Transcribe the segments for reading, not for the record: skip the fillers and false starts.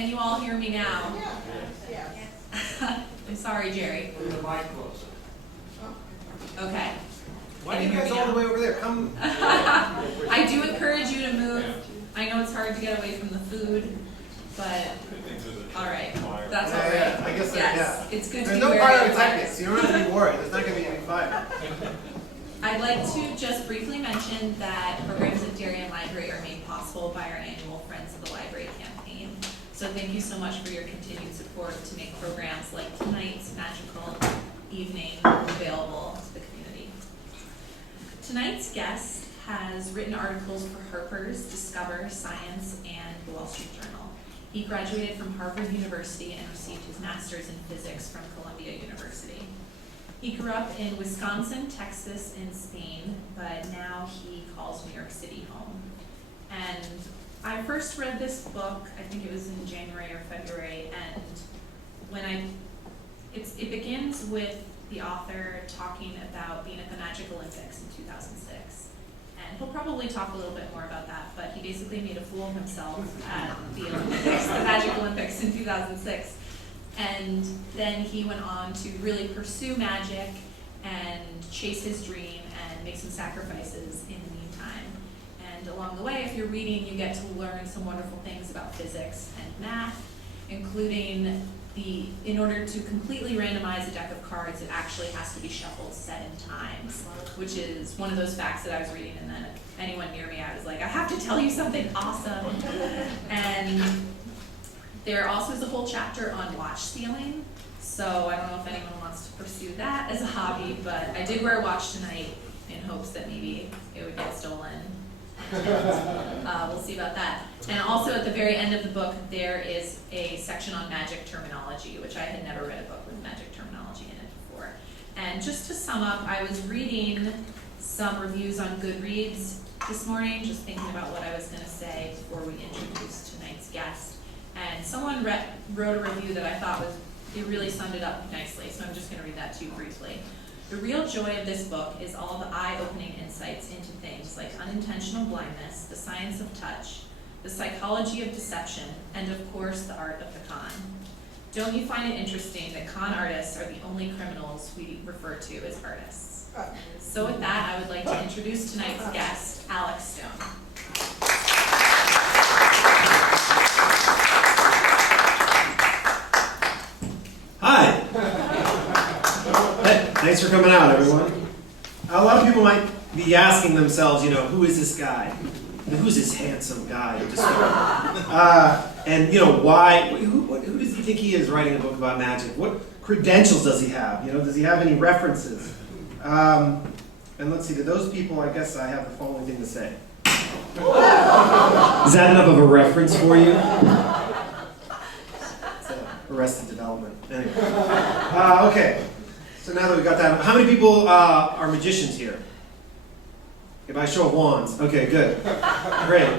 Can you all hear me now? Yeah. I'm sorry, Jerry. Bring the mic closer. Okay. Why are Can you you hear guys me all now? the way over there? Come. I do encourage you to move. I know it's hard to get away from the food, but all right. That's all right. Yeah, I guess Yes, it's good to There's be no wary of fire. pyrotechnics. You don't have to be worried. There's not going to be any fire. I'd like to just briefly mention that programs at Darien Library are made possible by our annual Friends of the Library campaign. So thank you so much for your continued support to make programs like tonight's magical evening available to the community. Tonight's guest has written articles for Harper's, Discover, Science, and the Wall Street Journal. He graduated from Harvard University and received his master's in physics from Columbia University. He grew up in Wisconsin, Texas, and Spain, but now he calls New York City home. And I first read this book, I think it was in January or February, and it begins with the author talking about being at the Magic Olympics in 2006. And he'll probably talk a little bit more about that, but he basically made a fool of himself at the Olympics, the Magic Olympics in 2006. And then he went on to really pursue magic and chase his dream and make some sacrifices in the meantime. And along the way, if you're reading, you get to learn some wonderful things about physics and math, including in order to completely randomize a deck of cards, it actually has to be shuffled 7 times, which is one of those facts that I was reading, and then anyone near me, I was like, I have to tell you something awesome. And there also is a whole chapter on watch stealing, so I don't know if anyone wants to pursue that as a hobby, but I did wear a watch tonight in hopes that maybe it would get stolen. And, we'll see about that. And also at the very end of the book, there is a section on magic terminology, which I had never read a book with magic terminology in it before. And just to sum up, I was reading some reviews on Goodreads this morning, just thinking about what I was going to say before we introduce tonight's guest. And someone wrote a review that I thought it really summed it up nicely, so I'm just going to read that to you briefly. The real joy of this book is all the eye-opening insights into things like unintentional blindness, the science of touch, the psychology of deception, and of course, the art of the con. Don't you find it interesting that con artists are the only criminals we refer to as artists? So with that, I would like to introduce tonight's guest, Alex Stone. Hi. Hey, thanks for coming out, everyone. A lot of people might be asking themselves, who is this guy? Who's this handsome guy? And why? Who does he think he is writing a book about magic? What credentials does he have? Does he have any references? And let's see, to those people, I guess I have the following thing to say. Is that enough of a reference for you? Arrested Development. Anyway. Okay. So now that we got that, how many people are magicians here? Okay, by show of wands. Okay, good. Great.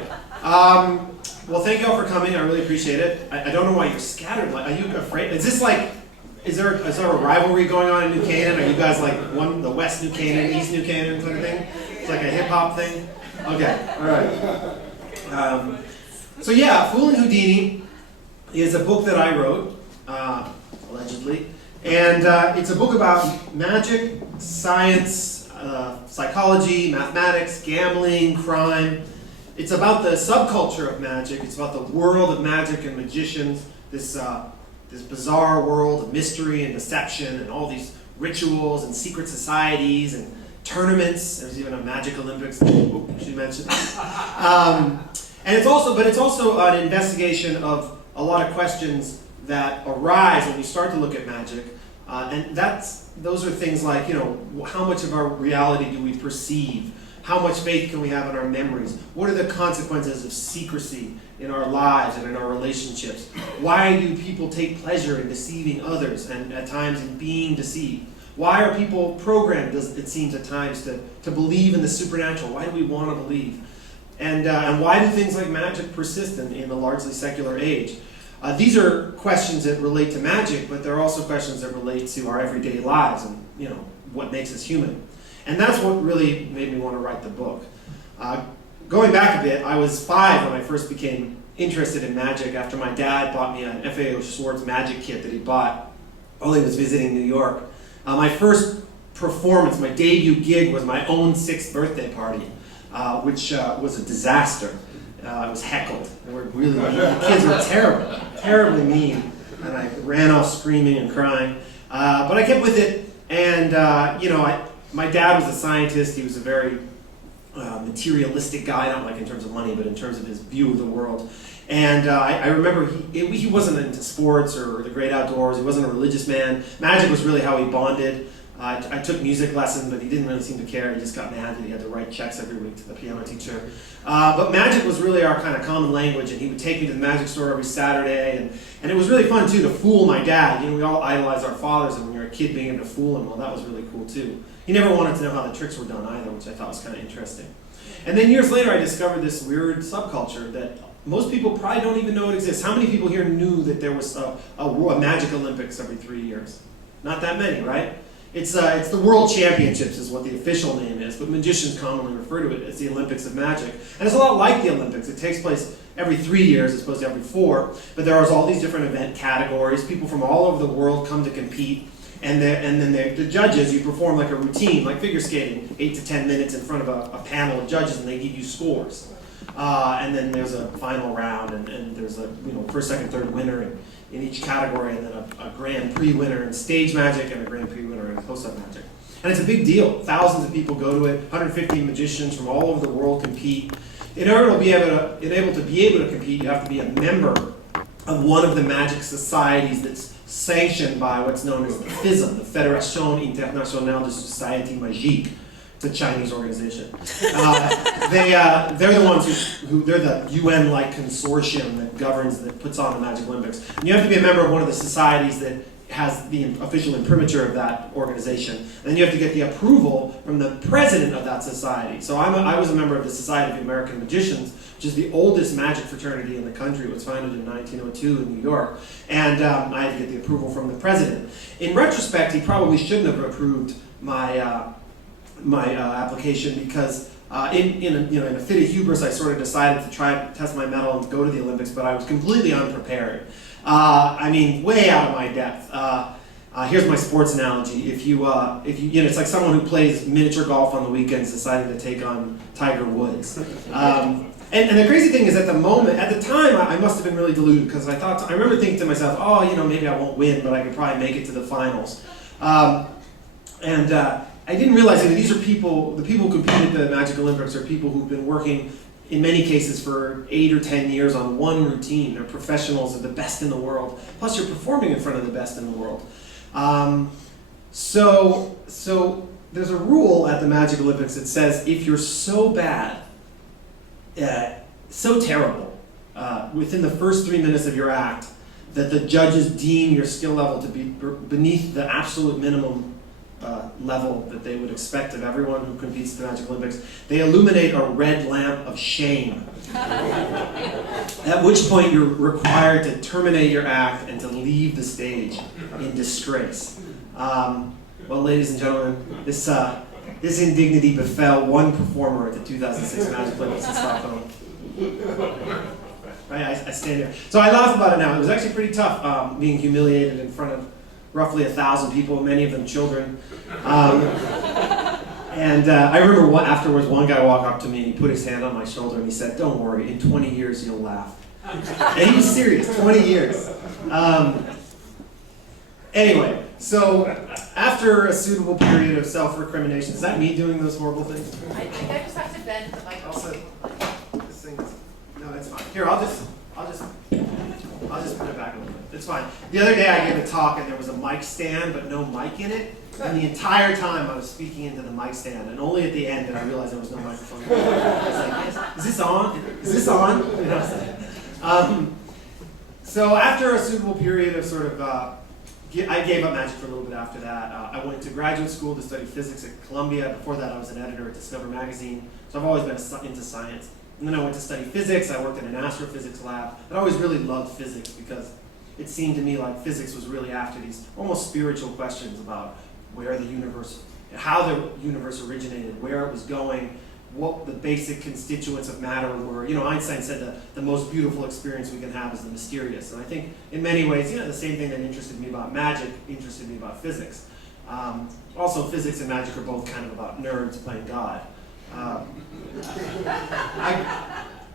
Well, thank you all for coming. I really appreciate it. I don't know why you're scattered. Are you afraid? Is this like, is there a rivalry going on in New Canaan? Are you guys like the West New Canaan, East New Canaan kind of thing? It's like a hip hop thing? Okay, all right. So yeah, Fooling Houdini is a book that I wrote, allegedly. And it's a book about magic, science, psychology, mathematics, gambling, crime. It's about the subculture of magic. It's about the world of magic and magicians, this bizarre world of mystery and deception and all these rituals and secret societies and tournaments. There's even a Magic Olympics that she mentioned. And it's also an investigation of a lot of questions that arise when we start to look at magic. And those are things like, how much of our reality do we perceive? How much faith can we have in our memories? What are the consequences of secrecy in our lives and in our relationships? Why do people take pleasure in deceiving others and at times in being deceived? Why are people programmed, it seems at times, to believe in the supernatural? Why do we want to believe? And why do things like magic persist in a largely secular age? These are questions that relate to magic, but they're also questions that relate to our everyday lives and what makes us human. And that's what really made me want to write the book. going back a bit, I was 5 when I first became interested in magic after my dad bought me an FAO Schwartz magic kit that he bought while he was visiting New York. My first performance, my debut gig, was my own 6th birthday party, which was a disaster. I was heckled. They were really mean. The kids were terrible, terribly mean, and I ran off screaming and crying. But I kept with it, and my dad was a scientist. He was a very materialistic guy, not like in terms of money, but in terms of his view of the world. And I remember he wasn't into sports or the great outdoors. He wasn't a religious man. Magic was really how he bonded. I took music lessons, but he didn't really seem to care. He just got mad that he had to write checks every week to the piano teacher. But magic was really our kind of common language, and he would take me to the magic store every Saturday, and it was really fun too to fool my dad. We all idolize our fathers, and when you're a kid being able to fool him, well, that was really cool too. He never wanted to know how the tricks were done either, which I thought was kind of interesting. And then years later, I discovered this weird subculture that most people probably don't even know it exists. How many people here knew that there was a Magic Olympics every 3 years? Not that many, right? It's the World Championships is what the official name is, but magicians commonly refer to it as the Olympics of Magic. And it's a lot like the Olympics. It takes place every 3 years as opposed to every 4, but there are all these different event categories. People from all over the world come to compete, and then the judges, you perform like a routine, like figure skating, 8 to 10 minutes in front of a panel of judges, and they give you scores. And then there's a final round, and there's a first, second, third winner in each category, and then a Grand Prix winner in stage magic and a Grand Prix winner in close-up magic. And it's a big deal. Thousands of people go to it. 150 magicians from all over the world compete. In order to be able to compete, you have to be a member of one of the magic societies that's sanctioned by what's known as the FISM, the Fédération Internationale de Société Magique. It's a Chinese organization. They're the ones they're the UN-like consortium that puts on the Magic Olympics. And you have to be a member of one of the societies that has the official imprimatur of that organization. And then you have to get the approval from the president of that society. So I was a member of the Society of the American Magicians, which is the oldest magic fraternity in the country. It was founded in 1902 in New York. And I had to get the approval from the president. In retrospect, he probably shouldn't have approved my application because in a fit of hubris, I sort of decided to try to test my mettle and go to the Olympics, but I was completely unprepared. Way out of my depth. Here's my sports analogy. If you it's like someone who plays miniature golf on the weekends deciding to take on Tiger Woods. And the crazy thing is, at the time, I must have been really deluded because I remember thinking to myself, maybe I won't win, but I could probably make it to the finals. I didn't realize that these are the people who compete at the Magic Olympics are people who've been working, in many cases, for 8 or 10 years on one routine. They're professionals, they're the best in the world. Plus, you're performing in front of the best in the world. So there's a rule at the Magic Olympics that says if you're so bad, so terrible, within the first 3 minutes of your act, that the judges deem your skill level to be beneath the absolute minimum level that they would expect of everyone who competes at the Magic Olympics, they illuminate a red lamp of shame. At which point you're required to terminate your act and to leave the stage in disgrace. Well, ladies and gentlemen, this indignity befell one performer at the 2006 Magic Olympics in Stockholm. Right, I stand here. So I laugh about it now. It was actually pretty tough being humiliated in front of roughly 1,000 people, many of them children. I remember afterwards, one guy walked up to me and he put his hand on my shoulder and he said, "Don't worry, in 20 years you'll laugh." And he was serious, 20 years. Anyway, so after a suitable period of self-recrimination, is that me doing those horrible things? I think I just have to bend the microphone. This thing is, no, it's fine. Here, I'll just put it back a little bit. It's fine. The other day I gave a talk and there was a mic stand but no mic in it. And the entire time I was speaking into the mic stand, and only at the end did I realize there was no microphone. I was like, is this on? Is this on? So after a suitable period of sort of, I gave up magic for a little bit after that. I went to graduate school to study physics at Columbia. Before that I was an editor at Discover Magazine. So I've always been into science. And then I went to study physics. I worked in an astrophysics lab. I always really loved physics because it seemed to me like physics was really after these almost spiritual questions about where the universe, how the universe originated, where it was going, what the basic constituents of matter were. Einstein said that the most beautiful experience we can have is the mysterious. And I think in many ways, the same thing that interested me about magic interested me about physics. Also, physics and magic are both kind of about nerds playing God.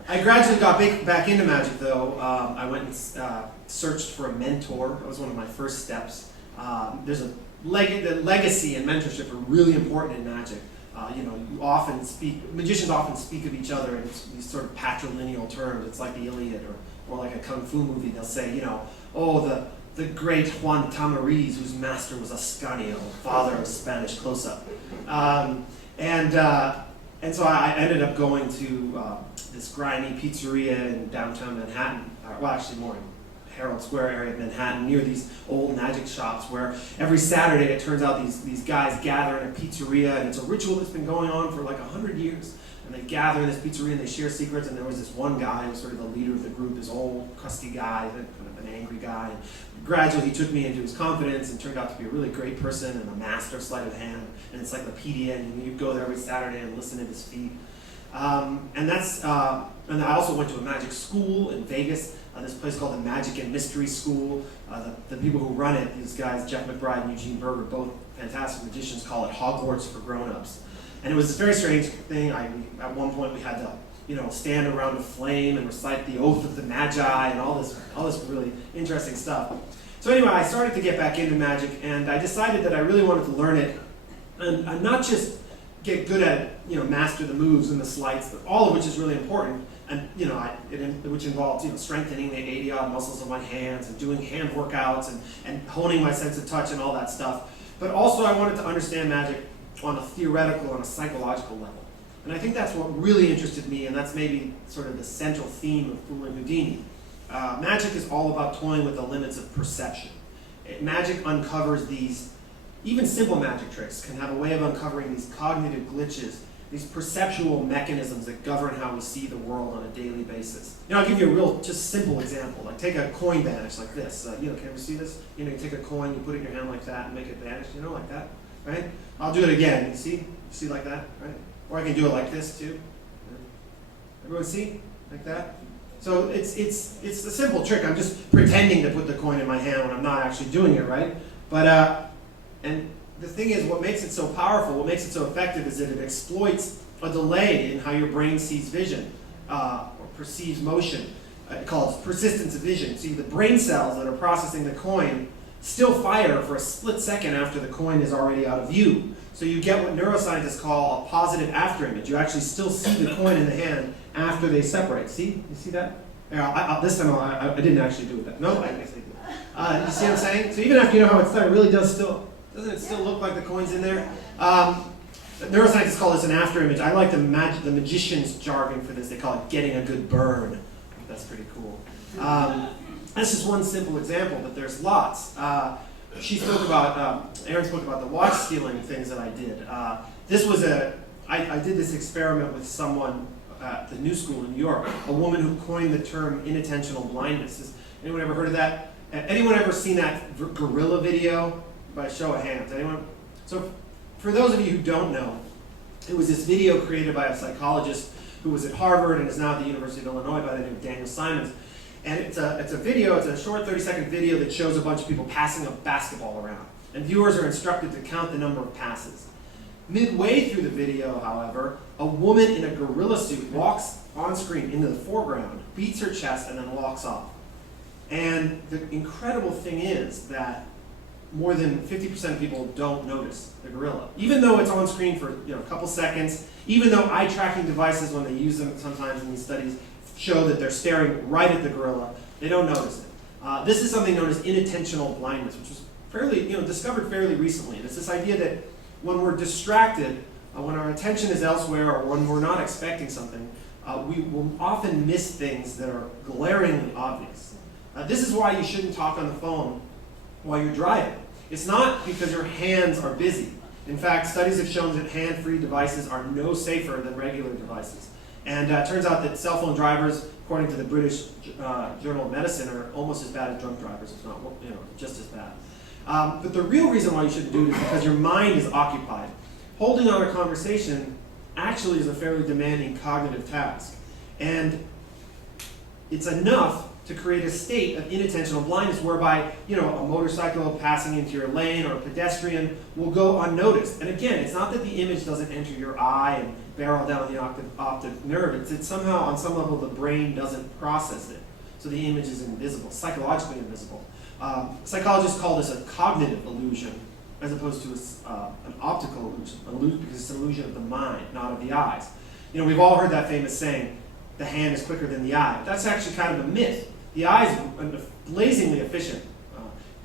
I gradually got back into magic, though. I went and searched for a mentor. That was one of my first steps. There's the legacy and mentorship are really important in magic. Magicians often speak of each other in these sort of patrilineal terms. It's like the Iliad or like a kung fu movie. They'll say, the great Juan Tamariz, whose master was Ascanio, father of Spanish close-up. And so I ended up going to this grimy pizzeria in downtown Manhattan, well, actually more in Herald Square area of Manhattan, near these old magic shops, where every Saturday it turns out these guys gather in a pizzeria, and it's a ritual that's been going on for like 100 years. And they gather in this pizzeria and they share secrets, and there was this one guy who was sort of the leader of the group, this old, crusty guy, kind of an angry guy. And gradually he took me into his confidence and turned out to be a really great person and a master of sleight of hand, an encyclopedia, and you'd go there every Saturday and listen to his feet. And I also went to a magic school in Vegas, this place called the Magic and Mystery School. The people who run it, these guys, Jeff McBride and Eugene Berger, both fantastic magicians, call it Hogwarts for grown-ups. And it was this very strange thing. At one point we had to, stand around a flame and recite the Oath of the Magi and all this really interesting stuff. So anyway, I started to get back into magic, and I decided that I really wanted to learn it, and not just get good at it, master the moves and the sleights, all of which is really important, and which involves strengthening the 80-odd muscles of my hands and doing hand workouts and honing my sense of touch and all that stuff. But also I wanted to understand magic on a theoretical, on a psychological level. And I think that's what really interested me, and that's maybe sort of the central theme of Fooling Houdini. Magic is all about toying with the limits of perception. Magic uncovers these, even simple magic tricks can have a way of uncovering these cognitive glitches, these perceptual mechanisms that govern how we see the world on a daily basis. I'll give you a real, just simple example. Like take a coin vanish like this. Can you ever see this? You take a coin, you put it in your hand like that and make it vanish, like that, right? I'll do it again. You see like that, right? Or I can do it like this too. Everyone see? Like that? So it's a simple trick. I'm just pretending to put the coin in my hand when I'm not actually doing it, right? But and the thing is, what makes it so powerful, what makes it so effective, is that it exploits a delay in how your brain sees vision or perceives motion. It calls persistence of vision. See, the brain cells that are processing the coin still fire for a split second after the coin is already out of view. So you get what neuroscientists call a positive afterimage. You actually still see the coin in the hand after they separate. See? You see that? Yeah, this time I didn't actually do that. No, I actually did. You see what I'm saying? So even after you know how it's done, it really doesn't it still look like the coin's in there? Neuroscientists call this an afterimage. I like the magician's jargon for this. They call it getting a good burn. That's pretty cool. That's just one simple example, but there's lots. Erin spoke about the watch stealing things that I did. I did this experiment with someone at the New School in New York, a woman who coined the term inattentional blindness. Has anyone ever heard of that? Anyone ever seen that gorilla video? By show of hands. Anyone? So for those of you who don't know, it was this video created by a psychologist who was at Harvard and is now at the University of Illinois by the name of Daniel Simons. And it's a short 30-second video that shows a bunch of people passing a basketball around. And viewers are instructed to count the number of passes. Midway through the video, however, a woman in a gorilla suit walks on screen into the foreground, beats her chest, and then walks off. And the incredible thing is that more than 50% of people don't notice the gorilla. Even though it's on screen for a couple seconds, even though eye tracking devices, when they use them sometimes in these studies, show that they're staring right at the gorilla, they don't notice it. This is something known as inattentional blindness, which was discovered fairly recently. And it's this idea that when we're distracted, when our attention is elsewhere, or when we're not expecting something, we will often miss things that are glaringly obvious. This is why you shouldn't talk on the phone while you're driving. It's not because your hands are busy. In fact, studies have shown that hand-free devices are no safer than regular devices. And it turns out that cell phone drivers, according to the British Journal of Medicine, are almost as bad as drunk drivers, if not just as bad. But the real reason why you shouldn't do it is because your mind is occupied. Holding on a conversation actually is a fairly demanding cognitive task. And it's enough to create a state of inattentional blindness whereby, a motorcycle passing into your lane or a pedestrian will go unnoticed. And again, it's not that the image doesn't enter your eye and barrel down the optic nerve. It's that somehow, on some level, the brain doesn't process it. So the image is invisible, psychologically invisible. Psychologists call this a cognitive illusion as opposed to an optical illusion, because it's an illusion of the mind, not of the eyes. We've all heard that famous saying, the hand is quicker than the eye. That's actually kind of a myth. The eye is blazingly efficient.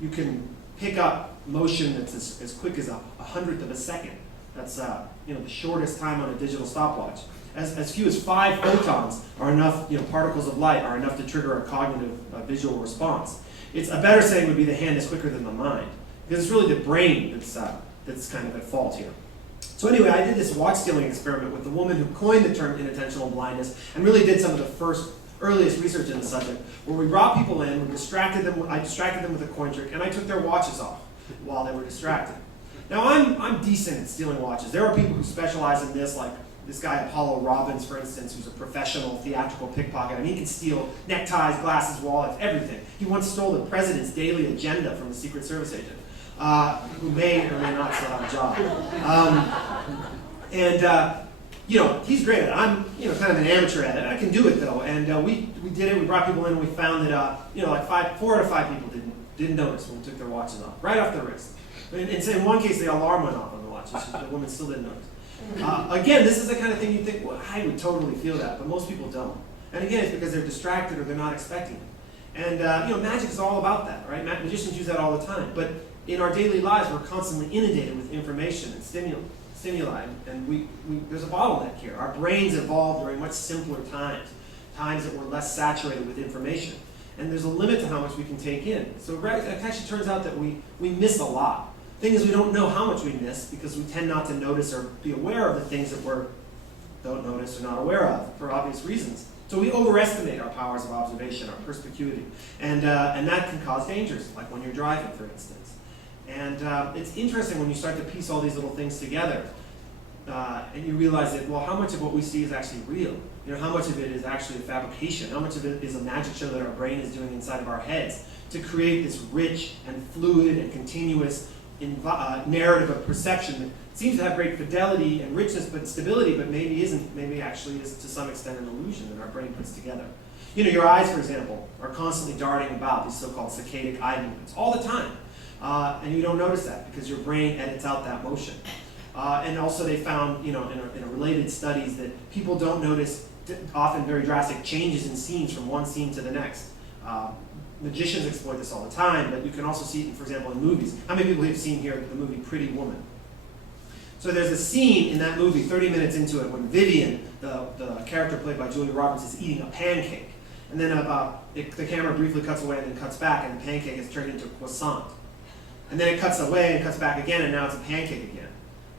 You can pick up motion that's as quick as a hundredth of a second. That's the shortest time on a digital stopwatch. As few as 5 photons are enough, particles of light are enough to trigger a cognitive visual response. It's a better saying would be the hand is quicker than the mind, because it's really the brain that's kind of at fault here. So anyway, I did this watch stealing experiment with the woman who coined the term inattentional blindness and really did some of the earliest research in the subject, where we brought people in, I distracted them with a coin trick, and I took their watches off while they were distracted. Now I'm decent at stealing watches. There are people who specialize in this, like this guy Apollo Robbins, for instance, who's a professional theatrical pickpocket. I mean, he can steal neckties, glasses, wallets, everything. He once stole the president's daily agenda from a Secret Service agent, who may or may not still have a job. He's great at it. I'm, kind of an amateur at it. I can do it though. And we did it. We brought people in, and we found that, 4 out of 5 people didn't notice when we took their watches off, right off their wrist. In one case, the alarm went off on the watch. The woman still didn't notice. Again, this is the kind of thing you think, well, I would totally feel that, but most people don't. And again, it's because they're distracted or they're not expecting it. And magic is all about that, right? Magicians use that all the time. But in our daily lives, we're constantly inundated with information and stimuli, and there's a bottleneck here. Our brains evolved during much simpler times that were less saturated with information. And there's a limit to how much we can take in. So it actually turns out that we miss a lot. The thing is, we don't know how much we miss because we tend not to notice or be aware of the things that we don't notice or not aware of for obvious reasons. So we overestimate our powers of observation, our perspicuity, and that can cause dangers, like when you're driving, for instance. And it's interesting when you start to piece all these little things together, and you realize that, well, how much of what we see is actually real? How much of it is actually a fabrication? How much of it is a magic show that our brain is doing inside of our heads to create this rich and fluid and continuous narrative of perception that seems to have great fidelity and richness, but stability, but maybe isn't. Maybe actually is to some extent an illusion that our brain puts together. Your eyes, for example, are constantly darting about, these so-called saccadic eye movements, all the time. And you don't notice that because your brain edits out that motion. And also they found, in a related studies that people don't notice often very drastic changes in scenes from one scene to the next. Magicians exploit this all the time, but you can also see it, for example, in movies. How many people have seen here the movie Pretty Woman? So there's a scene in that movie, 30 minutes into it, when Vivian, the character played by Julia Roberts, is eating a pancake. And then the camera briefly cuts away and then cuts back, and the pancake is turned into a croissant. And then it cuts away and cuts back again, and now it's a pancake again.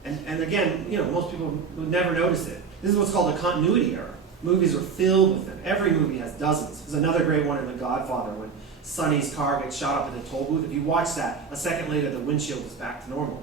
And again, most people would never notice it. This is what's called a continuity error. Movies are filled with them. Every movie has dozens. There's another great one in The Godfather when Sonny's car gets shot up at the toll booth. If you watch that, a second later the windshield is back to normal.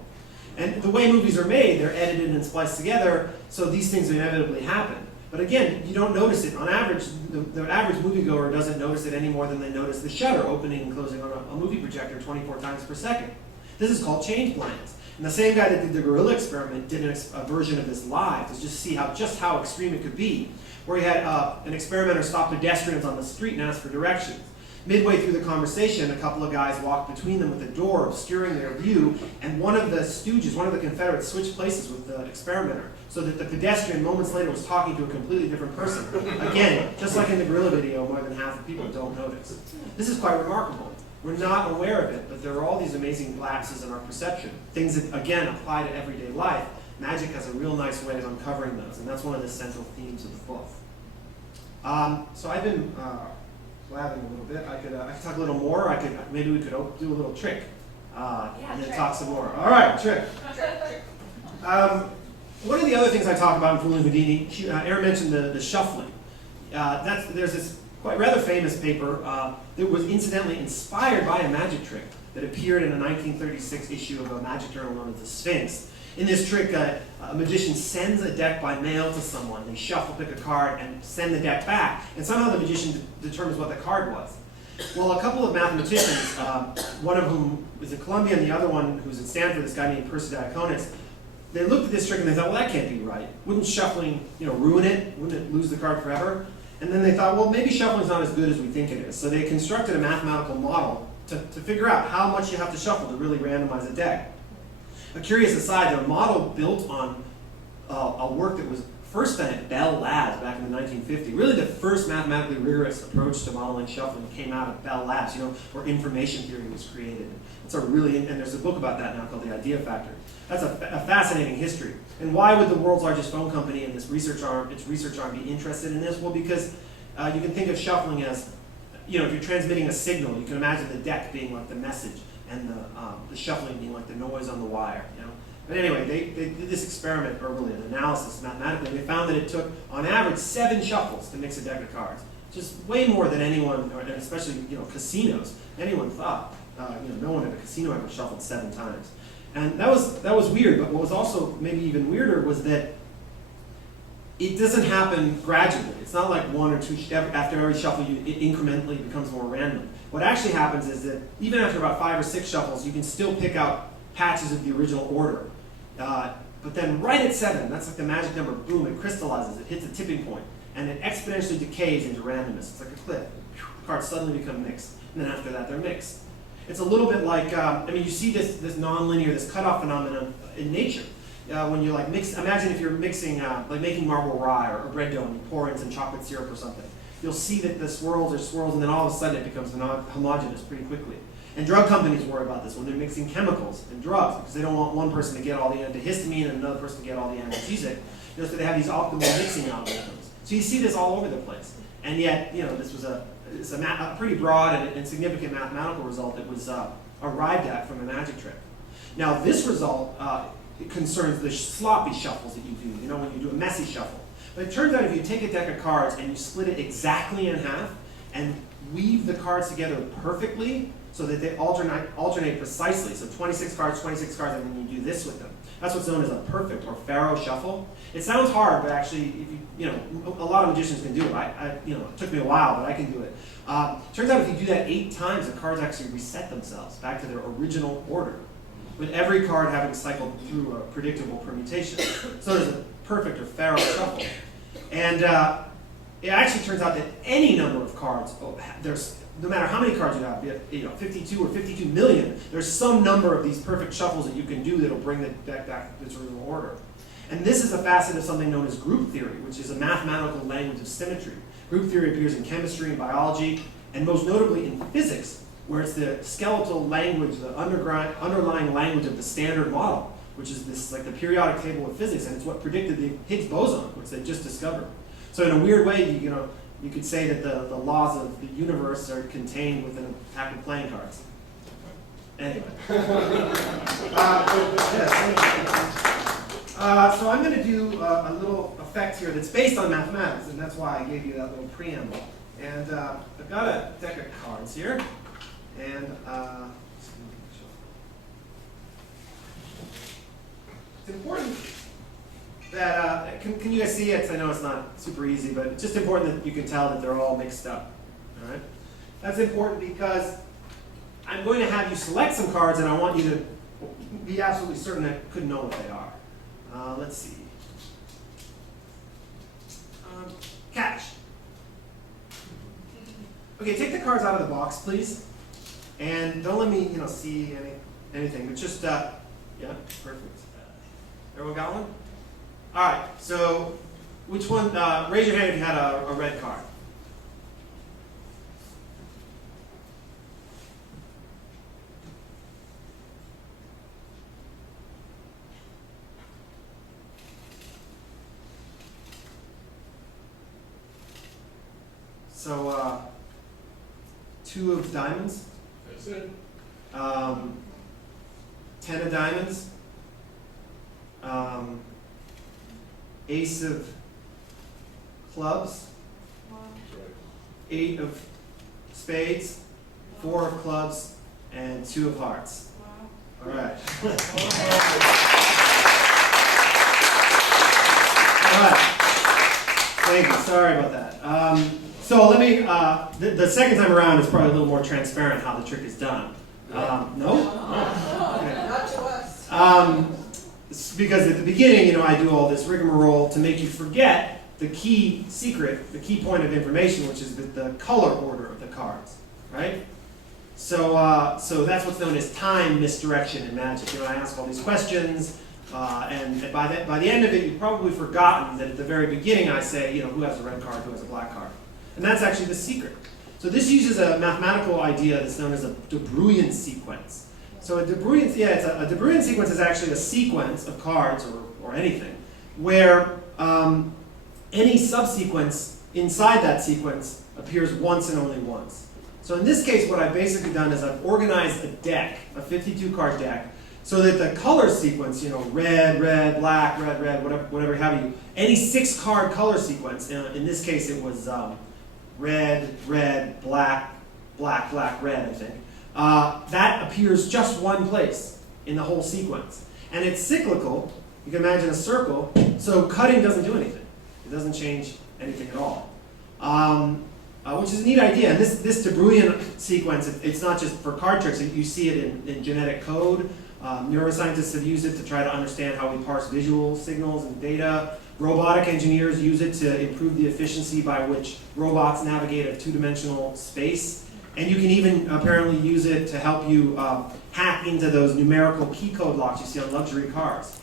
And the way movies are made, they're edited and spliced together, so these things inevitably happen. But again, you don't notice it. On average, the average moviegoer doesn't notice it any more than they notice the shutter opening and closing on a movie projector 24 times per second. This is called change blindness. And the same guy that did the gorilla experiment did a version of this live to just see just how extreme it could be, where he had an experimenter stop pedestrians on the street and ask for directions. Midway through the conversation, a couple of guys walked between them with a door obscuring their view, and one of the stooges, one of the Confederates, switched places with the experimenter, so that the pedestrian moments later was talking to a completely different person. Again, just like in the gorilla video, more than half of people don't notice. This is quite remarkable. We're not aware of it, but there are all these amazing lapses in our perception, things that, again, apply to everyday life. Magic has a real nice way of uncovering those, and that's one of the central themes of the book. So I've been blabbing a little bit. I could talk a little more. Maybe we could do a little trick, and then talk some more. All right, trick. One of the other things I talk about in Fooling Houdini, Erin mentioned the shuffling. There's this quite rather famous paper that was incidentally inspired by a magic trick that appeared in a 1936 issue of a magic journal known as the Sphinx. In this trick, a magician sends a deck by mail to someone. They shuffle, pick a card, and send the deck back. And somehow the magician determines what the card was. Well, a couple of mathematicians, one of whom is at Columbia and the other one who's at Stanford, this guy named Percy Diaconis, they looked at this trick and they thought, well, that can't be right. Wouldn't shuffling, ruin it? Wouldn't it lose the card forever? And then they thought, well, maybe shuffling's not as good as we think it is. So they constructed a mathematical model to figure out how much you have to shuffle to really randomize a deck. A curious aside, their model built on a work that was first done at Bell Labs back in the 1950s. Really the first mathematically rigorous approach to modeling shuffling came out of Bell Labs, where information theory was created. It's and there's a book about that now called The Idea Factor. That's a fascinating history. And why would the world's largest phone company and its research arm be interested in this? Well, because you can think of shuffling as, if you're transmitting a signal, you can imagine the deck being like the message and the shuffling being like the noise on the wire. But anyway, they did this experiment, or really an analysis mathematically, and they found that it took, on average, 7 shuffles to mix a deck of cards. Just way more than anyone, and especially casinos, anyone thought. No one at a casino ever shuffled 7 times. And that was weird, but what was also maybe even weirder was that it doesn't happen gradually. It's not like 1 or 2, after every shuffle it incrementally becomes more random. What actually happens is that even after about 5 or 6 shuffles, you can still pick out patches of the original order. But then right at 7, that's like the magic number, boom, it crystallizes, it hits a tipping point, and it exponentially decays into randomness. It's like a cliff. The cards suddenly become mixed, and then after that they're mixed. It's a little bit like, you see this nonlinear, this cutoff phenomenon in nature. When you imagine if you're mixing, making marble rye or bread dough and you pour in some chocolate syrup or something. You'll see that the swirls are swirls, and then all of a sudden it becomes homogeneous pretty quickly. And drug companies worry about this when they're mixing chemicals and drugs, because they don't want one person to get all the antihistamine and another person to get all the analgesic. So they have these optimal mixing algorithms. So you see this all over the place. And yet, this was a pretty broad and significant mathematical result that was arrived at from a magic trick. Now, this result concerns the sloppy shuffles that you do, when you do a messy shuffle. But it turns out if you take a deck of cards and you split it exactly in half and weave the cards together perfectly, so that they alternate precisely. So 26 cards, and then you do this with them. That's what's known as a perfect or pharaoh shuffle. It sounds hard, but actually, a lot of magicians can do it. It took me a while, but I can do it. Turns out if you do that 8 times, the cards actually reset themselves back to their original order, with every card having cycled through a predictable permutation. So there's a perfect or pharaoh shuffle. And it actually turns out that any number of cards, no matter how many cards you have, be it 52 or 52 million, there's some number of these perfect shuffles that you can do that'll bring the deck back to its original order. And this is a facet of something known as group theory, which is a mathematical language of symmetry. Group theory appears in chemistry and biology, and most notably in physics, where it's the skeletal language, the underlying language of the Standard Model, which is this like the periodic table of physics, and it's what predicted the Higgs boson, which they just discovered. So in a weird way, you could say that the laws of the universe are contained within a pack of playing cards. Anyway. So I'm going to do a little effect here that's based on mathematics, and that's why I gave you that little preamble. And I've got a deck of cards here, and it's important that, can you guys see it? I know it's not super easy, but it's just important that you can tell that they're all mixed up. All right? That's important because I'm going to have you select some cards, and I want you to be absolutely certain that I couldn't know what they are. Let's see. Catch. Okay, take the cards out of the box, please. And don't let me, see anything, but just, yeah, perfect. Everyone got one? All right, so which one, raise your hand if you had a red card. So, 2 of diamonds. That's it. 10 of diamonds. Ace of clubs. That's right. 8 of spades. 4 of clubs. And 2 of hearts. All right. right. Thank you. Sorry about that. So let me. The second time around is probably a little more transparent how the trick is done. No. Oh, okay. Not to us. Because at the beginning, I do all this rigmarole to make you forget the key secret, the key point of information, which is the color order of the cards, right? So that's what's known as time misdirection in Magic. I ask all these questions, and by the end of it, you've probably forgotten that at the very beginning I say, who has a red card, who has a black card, and that's actually the secret. So this uses a mathematical idea that's known as a de Bruijn sequence. So a de Bruijn sequence is actually a sequence of cards or anything where any subsequence inside that sequence appears once and only once. So in this case, what I've basically done is I've organized a deck, a 52-card deck, so that the color sequence, red, red, black, red, whatever have you, any 6-card color sequence, in this case it was red, red, black, black, black, red, I think, that appears just one place in the whole sequence. And it's cyclical. You can imagine a circle, so cutting doesn't do anything. It doesn't change anything at all. Which is a neat idea. And this de Bruijn sequence, it's not just for card tricks. You see it in genetic code. Neuroscientists have used it to try to understand how we parse visual signals and data. Robotic engineers use it to improve the efficiency by which robots navigate a two-dimensional space. And you can even apparently use it to help you hack into those numerical key code locks you see on luxury cars.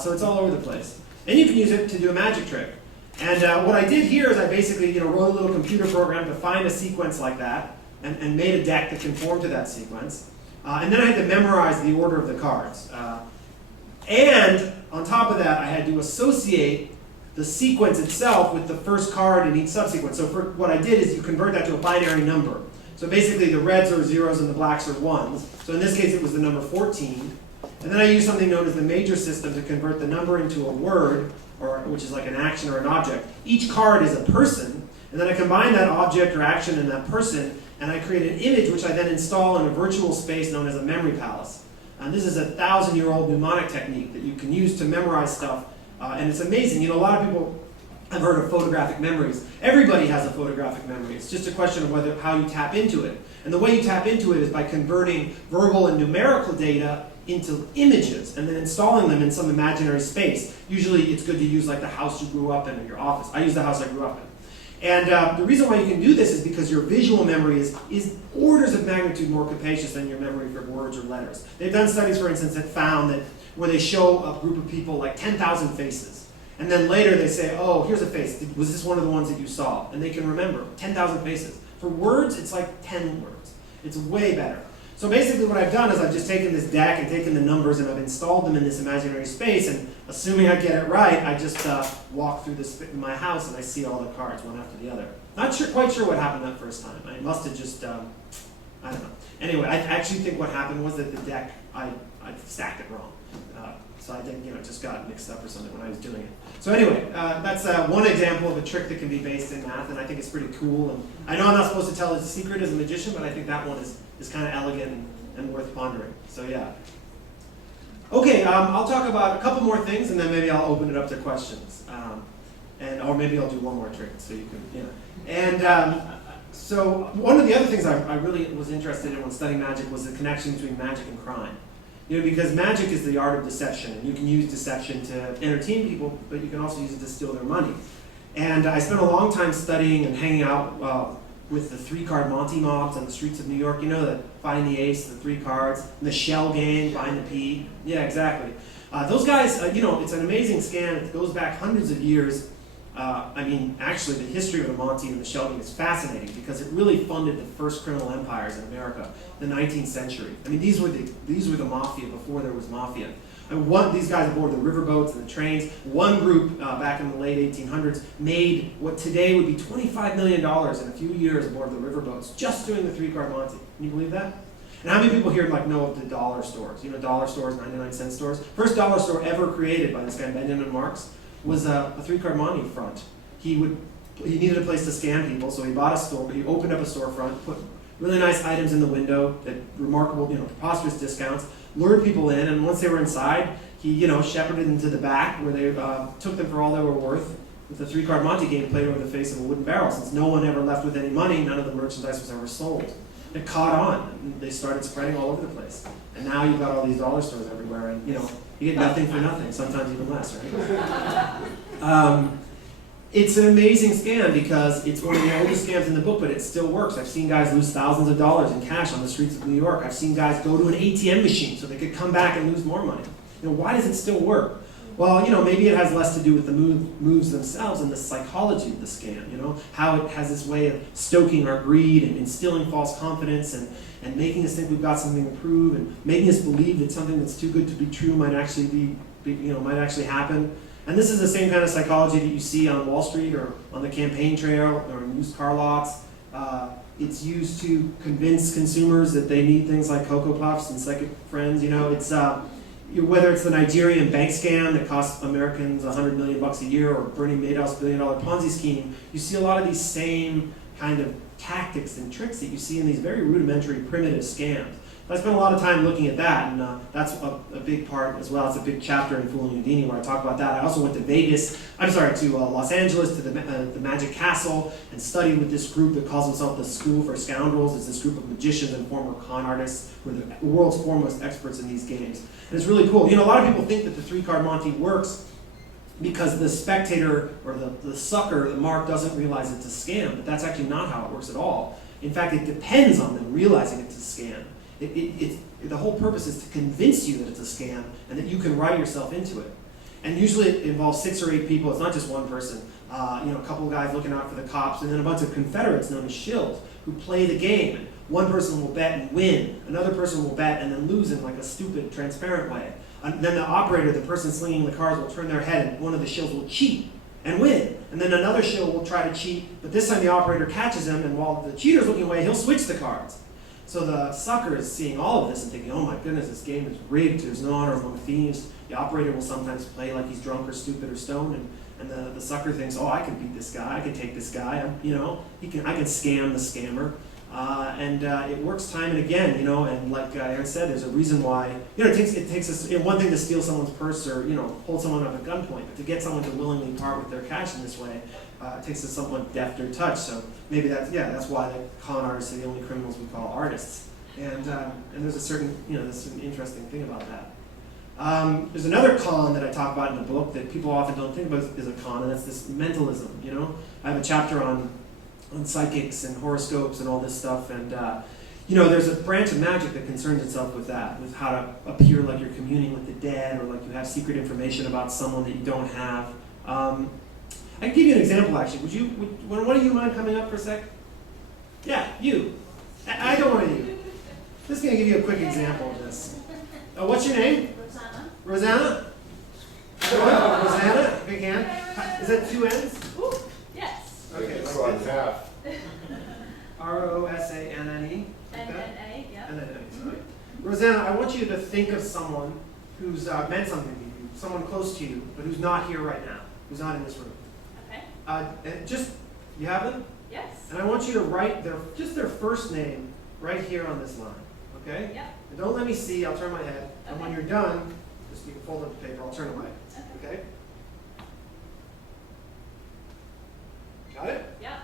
So it's all over the place. And you can use it to do a magic trick. And what I did here is I basically wrote a little computer program to find a sequence like that and made a deck that conformed to that sequence. And then I had to memorize the order of the cards. And on top of that, I had to associate the sequence itself with the first card in each subsequence. So what I did is you convert that to a binary number. So basically the reds are zeros and the blacks are ones. So in this case it was the number 14. And then I used something known as the major system to convert the number into a word, which is like an action or an object. Each card is a person, and then I combine that object or action and that person, and I create an image which I then install in a virtual space known as a memory palace. And this is a 1,000-year-old mnemonic technique that you can use to memorize stuff, and it's amazing. A lot of people have heard of photographic memories. Everybody has a photographic memory. It's just a question of how you tap into it. And the way you tap into it is by converting verbal and numerical data into images and then installing them in some imaginary space. Usually it's good to use like the house you grew up in or your office. I use the house I grew up in. And the reason why you can do this is because your visual memory is orders of magnitude more capacious than your memory for words or letters. They've done studies, for instance, that found that where they show a group of people like 10,000 faces, and then later they say, oh, here's a face. Was this one of the ones that you saw? And they can remember 10,000 faces. For words, it's like 10 words. It's way better. So basically what I've done is I've just taken this deck and taken the numbers and I've installed them in this imaginary space, and assuming I get it right, I just walk through this in my house and I see all the cards one after the other. Not quite sure what happened that first time. I must have just, I don't know. Anyway, I actually think what happened was that the deck, I stacked it wrong. So I think, it just got mixed up or something when I was doing it. So anyway, that's one example of a trick that can be based in math, and I think it's pretty cool. And I know I'm not supposed to tell a secret as a magician, but I think that one is kind of elegant and worth pondering. So yeah. Okay, I'll talk about a couple more things, and then maybe I'll open it up to questions. Or maybe I'll do one more trick, so you can, And so one of the other things I really was interested in when studying magic was the connection between magic and crime. Because magic is the art of deception, and you can use deception to entertain people, but you can also use it to steal their money. And I spent a long time studying and hanging out with the 3-card Monty mobs on the streets of New York. The find the ace, the 3 cards, and the shell game, find the P. Yeah, exactly. Those guys, it's an amazing scam. It goes back hundreds of years. Actually, the history of the Monty and the shell game is fascinating because it really funded the first criminal empires in America, the 19th century. These were the mafia before there was mafia. These guys aboard the riverboats and the trains. One group back in the late 1800s made what today would be $25 million in a few years aboard the riverboats just doing the 3-card Monty. Can you believe that? And how many people here know of the dollar stores? Dollar stores, 99-cent stores. First dollar store ever created by this guy Benjamin Marks was a 3-card Monty front. He needed a place to scam people, so he bought a store. He opened up a storefront, really nice items in the window at remarkable, preposterous discounts, lured people in, and once they were inside, he, shepherded them to the back where they took them for all they were worth with the three-card Monte game played over the face of a wooden barrel. Since no one ever left with any money, none of the merchandise was ever sold. It caught on, and they started spreading all over the place. And now you've got all these dollar stores everywhere, and you get nothing for nothing, sometimes even less, right? It's an amazing scam because it's one of the oldest scams in the book, but it still works. I've seen guys lose thousands of dollars in cash on the streets of New York. I've seen guys go to an ATM machine so they could come back and lose more money. Why does it still work? Well, maybe it has less to do with the moves themselves and the psychology of the scam, how it has this way of stoking our greed and instilling false confidence and making us think we've got something to prove and making us believe that something that's too good to be true might actually might actually happen. And this is the same kind of psychology that you see on Wall Street or on the campaign trail or in used car lots. It's used to convince consumers that they need things like Cocoa Puffs and second friends. It's whether it's the Nigerian bank scam that costs Americans $100 million a year or Bernie Madoff's $1 billion Ponzi scheme, you see a lot of these same kind of tactics and tricks that you see in these very rudimentary, primitive scams. I spent a lot of time looking at that, and that's a big part as well. It's a big chapter in Fooling Houdini where I talk about that. I also went to Los Angeles, to the Magic Castle, and studied with this group that calls themselves the School for Scoundrels. It's this group of magicians and former con artists who are the world's foremost experts in these games. And it's really cool. A lot of people think that the three-card Monte works because the spectator or the sucker, the mark, doesn't realize it's a scam, but that's actually not how it works at all. In fact, it depends on them realizing it's a scam. The whole purpose is to convince you that it's a scam and that you can write yourself into it. And usually it involves 6 or 8 people. It's not just one person. A couple of guys looking out for the cops, and then a bunch of Confederates known as shills who play the game. And one person will bet and win. Another person will bet and then lose in like a stupid, transparent way. And then the operator, the person slinging the cards, will turn their head, and one of the shills will cheat and win. And then another shill will try to cheat, but this time the operator catches him, and while the cheater's looking away, he'll switch the cards. So the sucker is seeing all of this and thinking, oh my goodness, this game is rigged, there's no honor among thieves. The operator will sometimes play like he's drunk or stupid or stoned, and the sucker thinks, oh, I can beat this guy, I can take this guy, I can scam the scammer. And it works time and again, and like Aaron said, there's a reason why, it takes us, one thing to steal someone's purse or, hold someone up at gunpoint, but to get someone to willingly part with their cash in this way, it takes a somewhat defter touch. So maybe that's why the con artists are the only criminals we call artists. And there's a certain, there's an interesting thing about that. There's another con that I talk about in the book that people often don't think about as a con, and that's this mentalism, I have a chapter on psychics and horoscopes and all this stuff, and there's a branch of magic that concerns itself with that, with how to appear like you're communing with the dead, or like you have secret information about someone that you don't have. I can give you an example, actually. Would one of you mind coming up for a sec? Yeah, you. I don't want you. Just going to give you a quick example of this. What's your name? Rosanna? Rosanna? Big hand. Is that 2 N's? Ooh, yes. Okay. That's like half. Rosanne. N-N-A, yeah. Sorry. Rosanna, I want you to think of someone who's meant something to you, someone close to you, but who's not here right now, who's not in this room. Okay. And you have them? Yes. And I want you to write their first name right here on this line, okay? Yeah. And don't let me see, I'll turn my head. And when Okay. you're done, just you can fold up the paper, I'll turn away, okay? Got it? Yeah.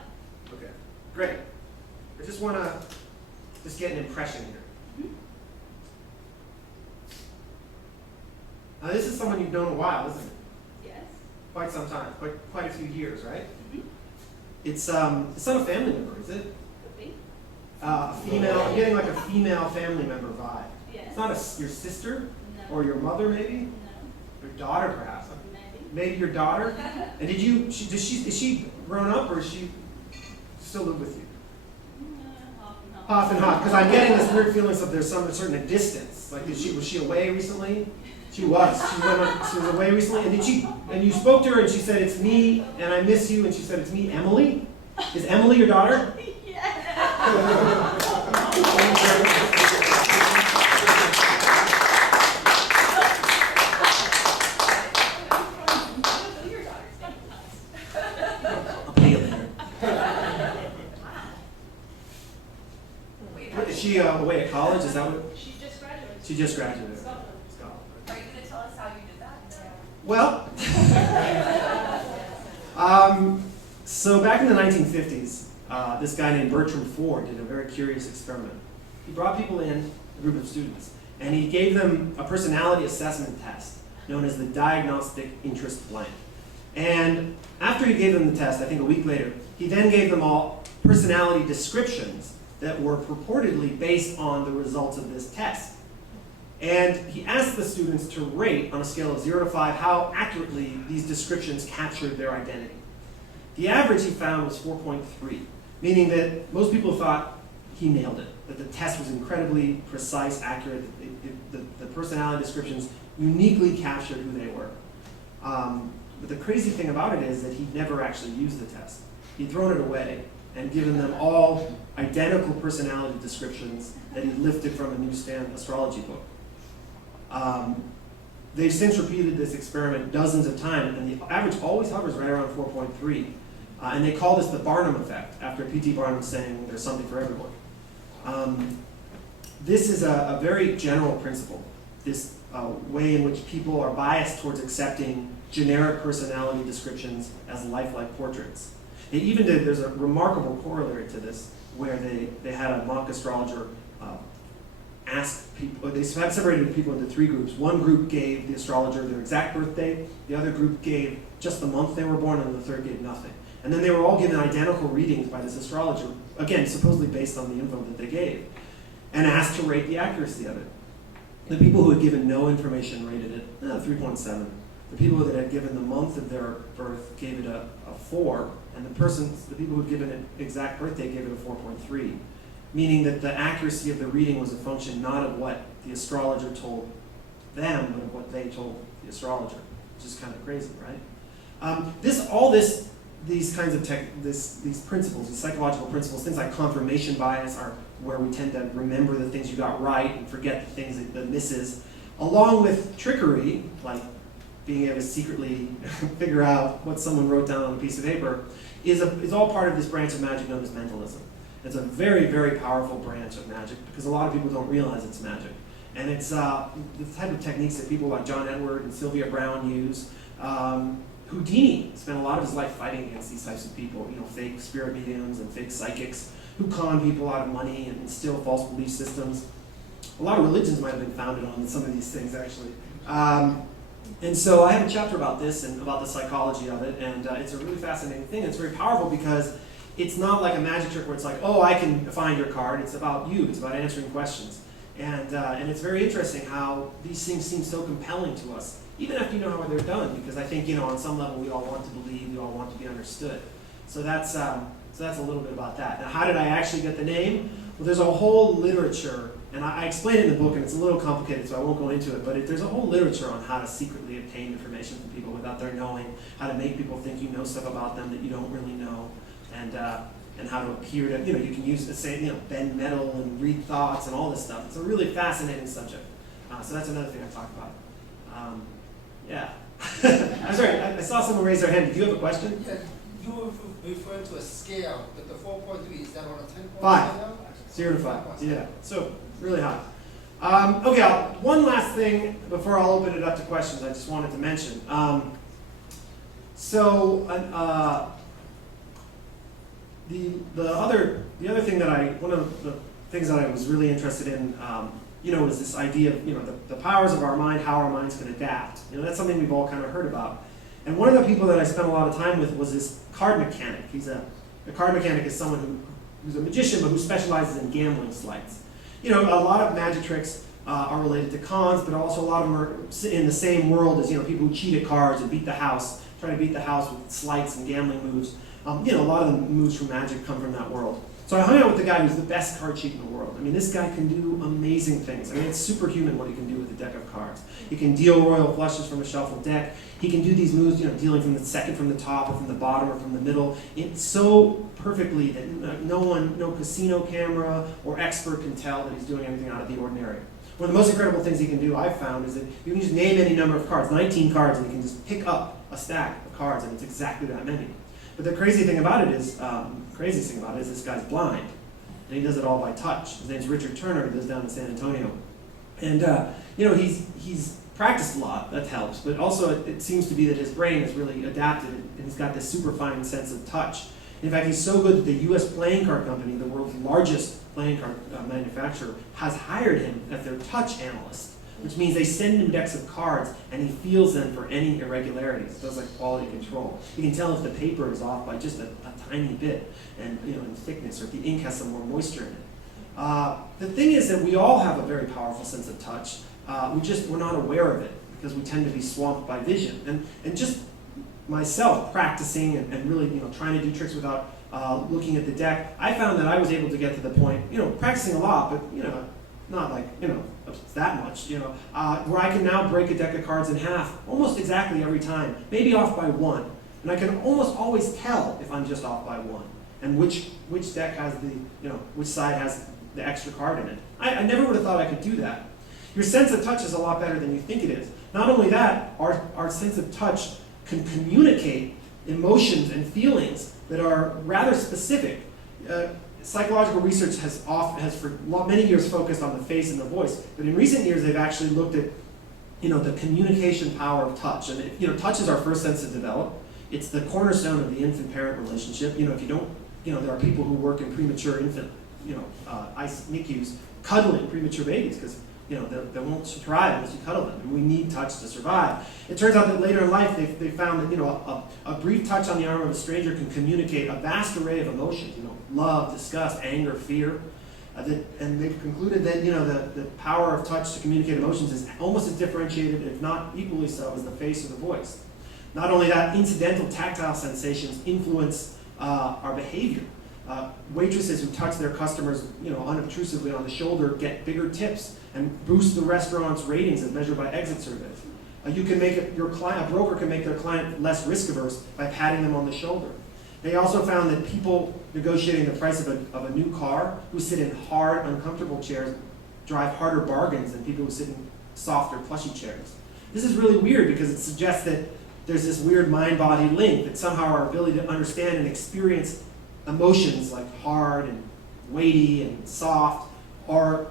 Okay, great. I just want to get an impression here. Mhm. Now this is someone you've known a while, isn't it? Yes. Quite some time, quite a few years, right? Mhm. It's not a family member, is it? Could be. Female. I'm getting like a female family member vibe. Yes. It's not your sister No. or your mother, maybe No. your daughter, perhaps. Maybe. Maybe your daughter. And is she grown up, or is she still live with you? Half and half, because I'm getting this weird feeling of there's some certain distance. Like, was she away recently? She was. She was away recently, and you spoke to her, and she said, "It's me, and I miss you," and she said, "It's me, Emily." Is Emily your daughter? Yeah. I'll pay you later. Is she away at college? Is that what? She just graduated. She just graduated. Scotland. Scotland. Are you gonna tell us how you did that? Well, so back in the 1950s, this guy named Bertram Ford did a very curious experiment. He brought people in, a group of students, and he gave them a personality assessment test known as the diagnostic interest blank. And after he gave them the test, I think a week later, he then gave them all personality descriptions that were purportedly based on the results of this test. And he asked the students to rate on a scale of 0 to 5 how accurately these descriptions captured their identity. The average he found was 4.3, meaning that most people thought he nailed it, that the test was incredibly precise, accurate, the personality descriptions uniquely captured who they were. But the crazy thing about it is that he never actually used the test. He'd thrown it away and given them all identical personality descriptions that he lifted from a newsstand astrology book. They've since repeated this experiment dozens of times, and the average always hovers right around 4.3. And they call this the Barnum effect, after P.T. Barnum saying there's something for everyone. This is a very general principle, this way in which people are biased towards accepting generic personality descriptions as lifelike portraits. They even did, there's a remarkable corollary to this, where they had a mock astrologer ask people, they separated people into 3 groups. One group gave the astrologer their exact birthday, the other group gave just the month they were born, and the third gave nothing. And then they were all given identical readings by this astrologer, again, supposedly based on the info that they gave, and asked to rate the accuracy of it. The people who had given no information rated it 3.7. The people that had given the month of their birth gave it a 4, and the people who had given it exact birthday gave it a 4.3, meaning that the accuracy of the reading was a function not of what the astrologer told them, but of what they told the astrologer, which is kind of crazy, right? These kinds of these principles, these psychological principles, things like confirmation bias are where we tend to remember the things you got right and forget the things that misses, along with trickery, like being able to secretly figure out what someone wrote down on a piece of paper, is all part of this branch of magic known as mentalism. It's a very, very powerful branch of magic because a lot of people don't realize it's magic. And it's the type of techniques that people like John Edward and Sylvia Browne use. Houdini spent a lot of his life fighting against these types of people, fake spirit mediums and fake psychics who con people out of money and instill false belief systems. A lot of religions might have been founded on some of these things, actually. And so I have a chapter about this and about the psychology of it, and it's a really fascinating thing. It's very powerful because it's not like a magic trick where it's like, oh, I can find your card. It's about you. It's about answering questions. And it's very interesting how these things seem so compelling to us, even after you know how they're done, because I think, on some level we all want to believe, we all want to be understood. So that's a little bit about that. Now, how did I actually get the name? Well, there's a whole literature, and I explain it in the book, and it's a little complicated, so I won't go into it, but there's a whole literature on how to secretly obtain information from people without their knowing, how to make people think you know stuff about them that you don't really know, and how to appear to, you can use, bend metal and read thoughts and all this stuff. It's a really fascinating subject. So that's another thing I talk about. Yeah. I'm sorry, I saw someone raise their hand. Did you have a question? Yeah, you were referring to a scale, but the 4.3, is that on a 10-point 5. scale? 0 to 5. Yeah. So really high. Okay. One last thing before I'll open it up to questions. I just wanted to mention. The other thing one of the things that I was really interested in, was this idea of the powers of our mind, how our minds can adapt. That's something we've all kind of heard about. And one of the people that I spent a lot of time with was this card mechanic. A card mechanic is someone who's a magician, but who specializes in gambling sleights. A lot of magic tricks are related to cons, but also a lot of them are in the same world as people who cheat at cards and try to beat the house with sleights and gambling moves. A lot of the moves from magic come from that world. So I hung out with the guy who's the best card cheat in the world. This guy can do amazing things. It's superhuman what he can do with a deck of cards. He can deal royal flushes from a shuffled deck. He can do these moves, dealing from the second from the top or from the bottom or from the middle. It's so perfectly that no casino camera or expert can tell that he's doing anything out of the ordinary. One of the most incredible things he can do, I've found, is that you can just name any number of cards, 19 cards, and he can just pick up a stack of cards, and it's exactly that many. But the craziest thing about it is this guy's blind. and he does it all by touch. His name's Richard Turner. He lives down in San Antonio, and he's practiced a lot. That helps, but also it seems to be that his brain is really adapted, and he's got this super fine sense of touch. In fact, he's so good that the U.S. playing card company, the world's largest playing card manufacturer, has hired him as their touch analyst, which means they send him decks of cards and he feels them for any irregularities. It does like quality control. You can tell if the paper is off by just a tiny bit, and in thickness, or if the ink has some more moisture in it. The thing is that we all have a very powerful sense of touch. We're not aware of it because we tend to be swamped by vision. And just myself practicing and really trying to do tricks without looking at the deck, I found that I was able to get to the point, practicing a lot, but not like that much, where I can now break a deck of cards in half almost exactly every time, maybe off by one, and I can almost always tell if I'm just off by one and which deck has which side has the extra card in it. I never would have thought I could do that. Your sense of touch is a lot better than you think it is. Not only that, our sense of touch can communicate emotions and feelings that are rather specific. Psychological research has for many years focused on the face and the voice, but in recent years they've actually looked at the communication power of touch. And touch is our first sense to develop. It's the cornerstone of the infant-parent relationship. If you don't, there are people who work in premature infant, NICUs, cuddling premature babies because they won't thrive unless you cuddle them, and we need touch to survive. It turns out that later in life, they found that a brief touch on the arm of a stranger can communicate a vast array of emotions, love, disgust, anger, fear, and they've concluded that the power of touch to communicate emotions is almost as differentiated, if not equally so, as the face or the voice. Not only that, incidental tactile sensations influence our behavior. Waitresses who touch their customers, unobtrusively on the shoulder get bigger tips and boost the restaurant's ratings as measured by exit surveys. You can make a broker can make their client less risk averse by patting them on the shoulder. They also found that people negotiating the price of a new car who sit in hard, uncomfortable chairs drive harder bargains than people who sit in softer, plushy chairs. This is really weird because it suggests that there's this weird mind-body link, that somehow our ability to understand and experience emotions like hard and weighty and soft are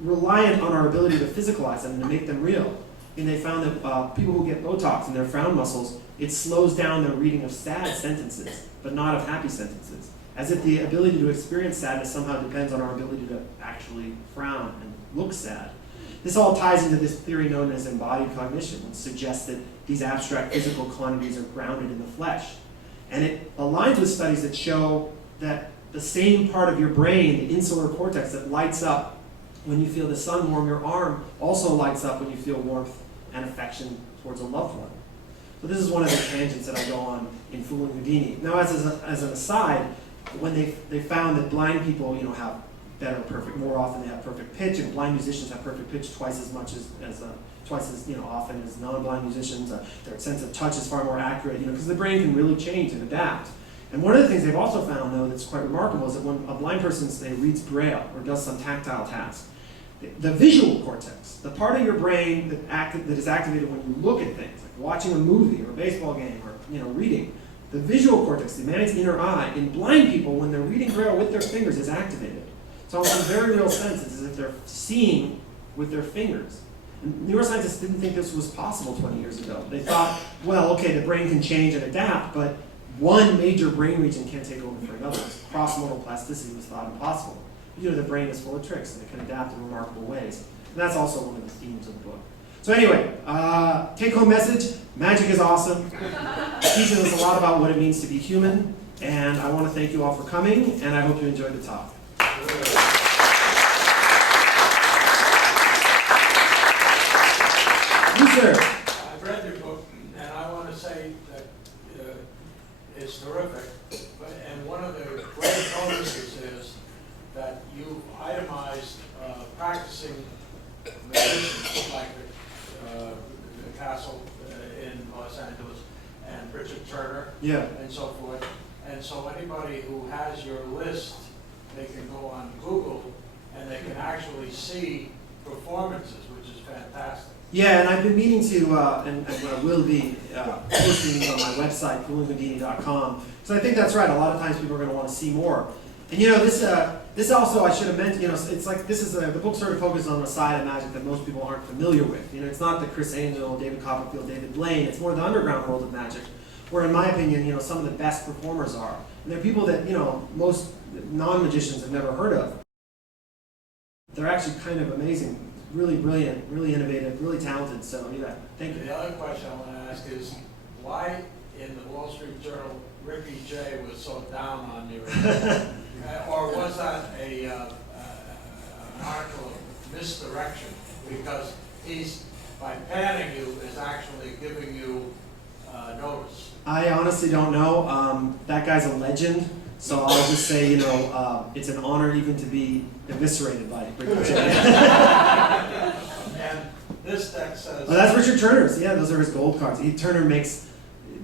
reliant on our ability to physicalize them and to make them real. And they found that people who get Botox in their frown muscles, it slows down their reading of sad sentences, but not of happy sentences. As if the ability to experience sadness somehow depends on our ability to actually frown and look sad. This all ties into this theory known as embodied cognition, which suggests that these abstract physical quantities are grounded in the flesh. And it aligns with studies that show that the same part of your brain, the insular cortex that lights up when you feel the sun warm your arm, also lights up when you feel warmth and affection towards a loved one. So this is one of the tangents that I go on in Fooling Houdini. Now, as an aside, when they found that blind people, have more often they have perfect pitch, and blind musicians have perfect pitch twice as often as non-blind musicians. Their sense of touch is far more accurate, because the brain can really change and adapt. And one of the things they've also found, though, that's quite remarkable is that when a blind person, say, reads Braille or does some tactile task, the visual cortex, the part of your brain that is activated when you look at things, like watching a movie or a baseball game or reading, the visual cortex, the man's inner eye, in blind people, when they're reading Braille with their fingers, is activated. So in some very real sense, it's as if they're seeing with their fingers. And neuroscientists didn't think this was possible 20 years ago. They thought, well, okay, the brain can change and adapt, but one major brain region can't take over for another. Cross-modal plasticity was thought impossible. The brain is full of tricks, and it can adapt in remarkable ways. And that's also one of the themes of the book. So anyway, take-home message, magic is awesome. It teaches us a lot about what it means to be human, and I want to thank you all for coming, and I hope you enjoyed the talk. Yes, sir. I've read your book, and I want to say that it's terrific. And one of the great bonuses is that you've itemized practicing magicians like the Castle in Los Angeles and Richard Turner, and so forth. And so anybody who has your list, they can go on Google and they can actually see performances, which is fantastic. Yeah, and I've been meaning to, and I will be posting these on my website, foolinghoudini.com. So I think that's right. A lot of times people are going to want to see more. And this This also, I should have mentioned, it's like, the book sort of focuses on the side of magic that most people aren't familiar with. It's not the Chris Angel, David Copperfield, David Blaine, it's more the underground world of magic, where in my opinion, some of the best performers are. And they're people that, most non-magicians have never heard of. They're actually kind of amazing, really brilliant, really innovative, really talented, so yeah, thank you. The other question I want to ask is, why in the Wall Street Journal, Ricky Jay was so down on you? Or was that an article of misdirection? Because he's, by panning you, is actually giving you notice. I honestly don't know. That guy's a legend, so I'll just say, it's an honor even to be eviscerated by Ricky Jay. And this deck says... Oh, that's Richard Turner's. Yeah, those are his gold cards. Turner makes...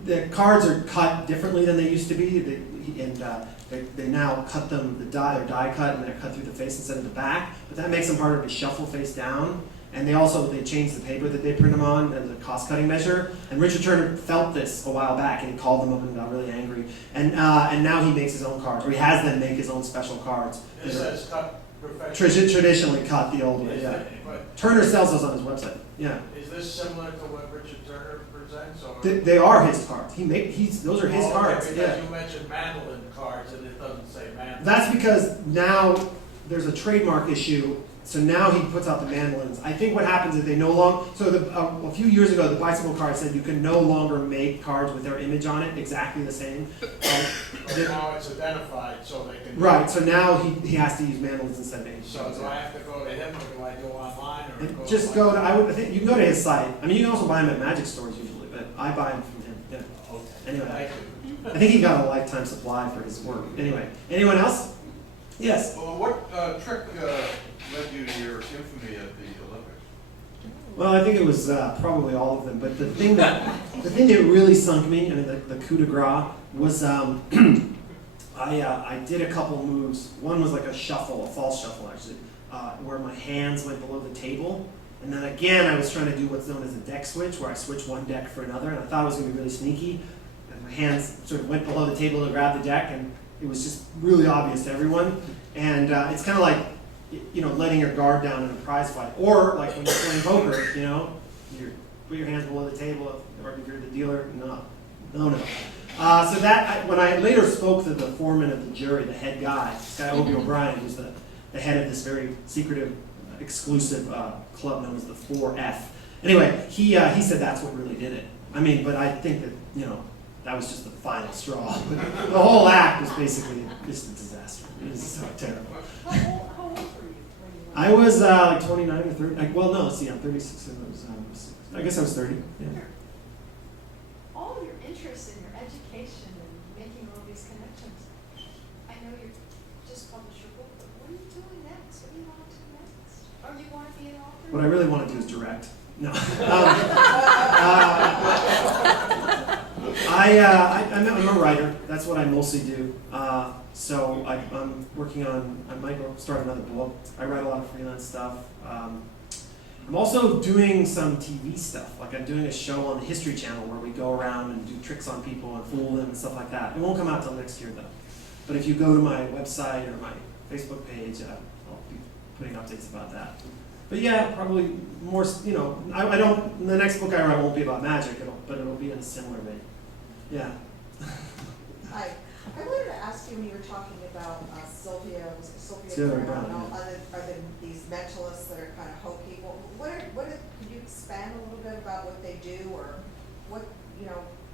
The cards are cut differently than they used to be, they now cut them, they're die cut, and they're cut through the face instead of the back, but that makes them harder to shuffle face down. And they changed the paper that they print them on as a cost-cutting measure. And Richard Turner felt this a while back, and he called them up and got really angry. And now he makes his own cards, or he has them make his own special cards. It says cut professionally. Traditionally cut the old way, yeah. Turner sells those on his website, yeah. Is this similar to what Richard Turner presents? Or? They are his cards. Those are his cards, because yeah. you mentioned mandolin cards, and it doesn't say mandolin. That's because now there's a trademark issue. So now he puts out the mandolins. I think what happens is they no longer, a few years ago the bicycle card said you can no longer make cards with their image on it exactly the same. Now it's identified so they can... Right, so now he has to use mandolins instead of image. So do I have to go to him, or do I go online? Or Just go to, I think you can go to his site. I mean, you can also buy them at magic stores usually, but I buy them from him, yeah. Okay. Anyway, Thank you. I think he got a lifetime supply for his work. Anyway, anyone else? Yes? Well, what trick led you to your infamy at the Olympics? Well, I think it was probably all of them, but the thing that really sunk me, I mean, the coup de grace, was I did a couple moves. One was like a shuffle, a false shuffle actually, where my hands went below the table, and then again I was trying to do what's known as a deck switch, where I switch one deck for another, and I thought it was going to be really sneaky, and my hands sort of went below the table to grab the deck, and it was just really obvious to everyone, and it's kind of like, letting your guard down in a prize fight. Or like when you're playing poker, you put your hands below the table, or if you're the dealer, no. So when I later spoke to the foreman of the jury, the head guy, this guy Obie O'Brien, who's the head of this very secretive, exclusive club known as the 4F. Anyway, he said that's what really did it. I mean, but I think that, that was just the final straw. The whole act was basically just a disaster. It was so terrible. How old were you? I was like 29 or 30. I'm 36. I guess I was 30. Yeah. All of your interest in your education and making all these connections. I know you just published your book, but what are you doing next? What do you want to do next? Or you want to be an author? What I really want to do is direct. No. I'm a writer. That's what I mostly do. So I'm working on, I might go start another book. I write a lot of freelance stuff. I'm also doing some TV stuff. Like I'm doing a show on the History Channel where we go around and do tricks on people and fool them and stuff like that. It won't come out till next year though. But if you go to my website or my Facebook page, I'll be putting updates about that. But yeah, probably more, I don't, the next book I write won't be about magic, but it'll be in a similar vein. Yeah. Hi. I wanted to ask you when you were talking about Sylvia Brown, and all other these mentalists that are kind of hokey. Could you expand a little bit about what they do, or what,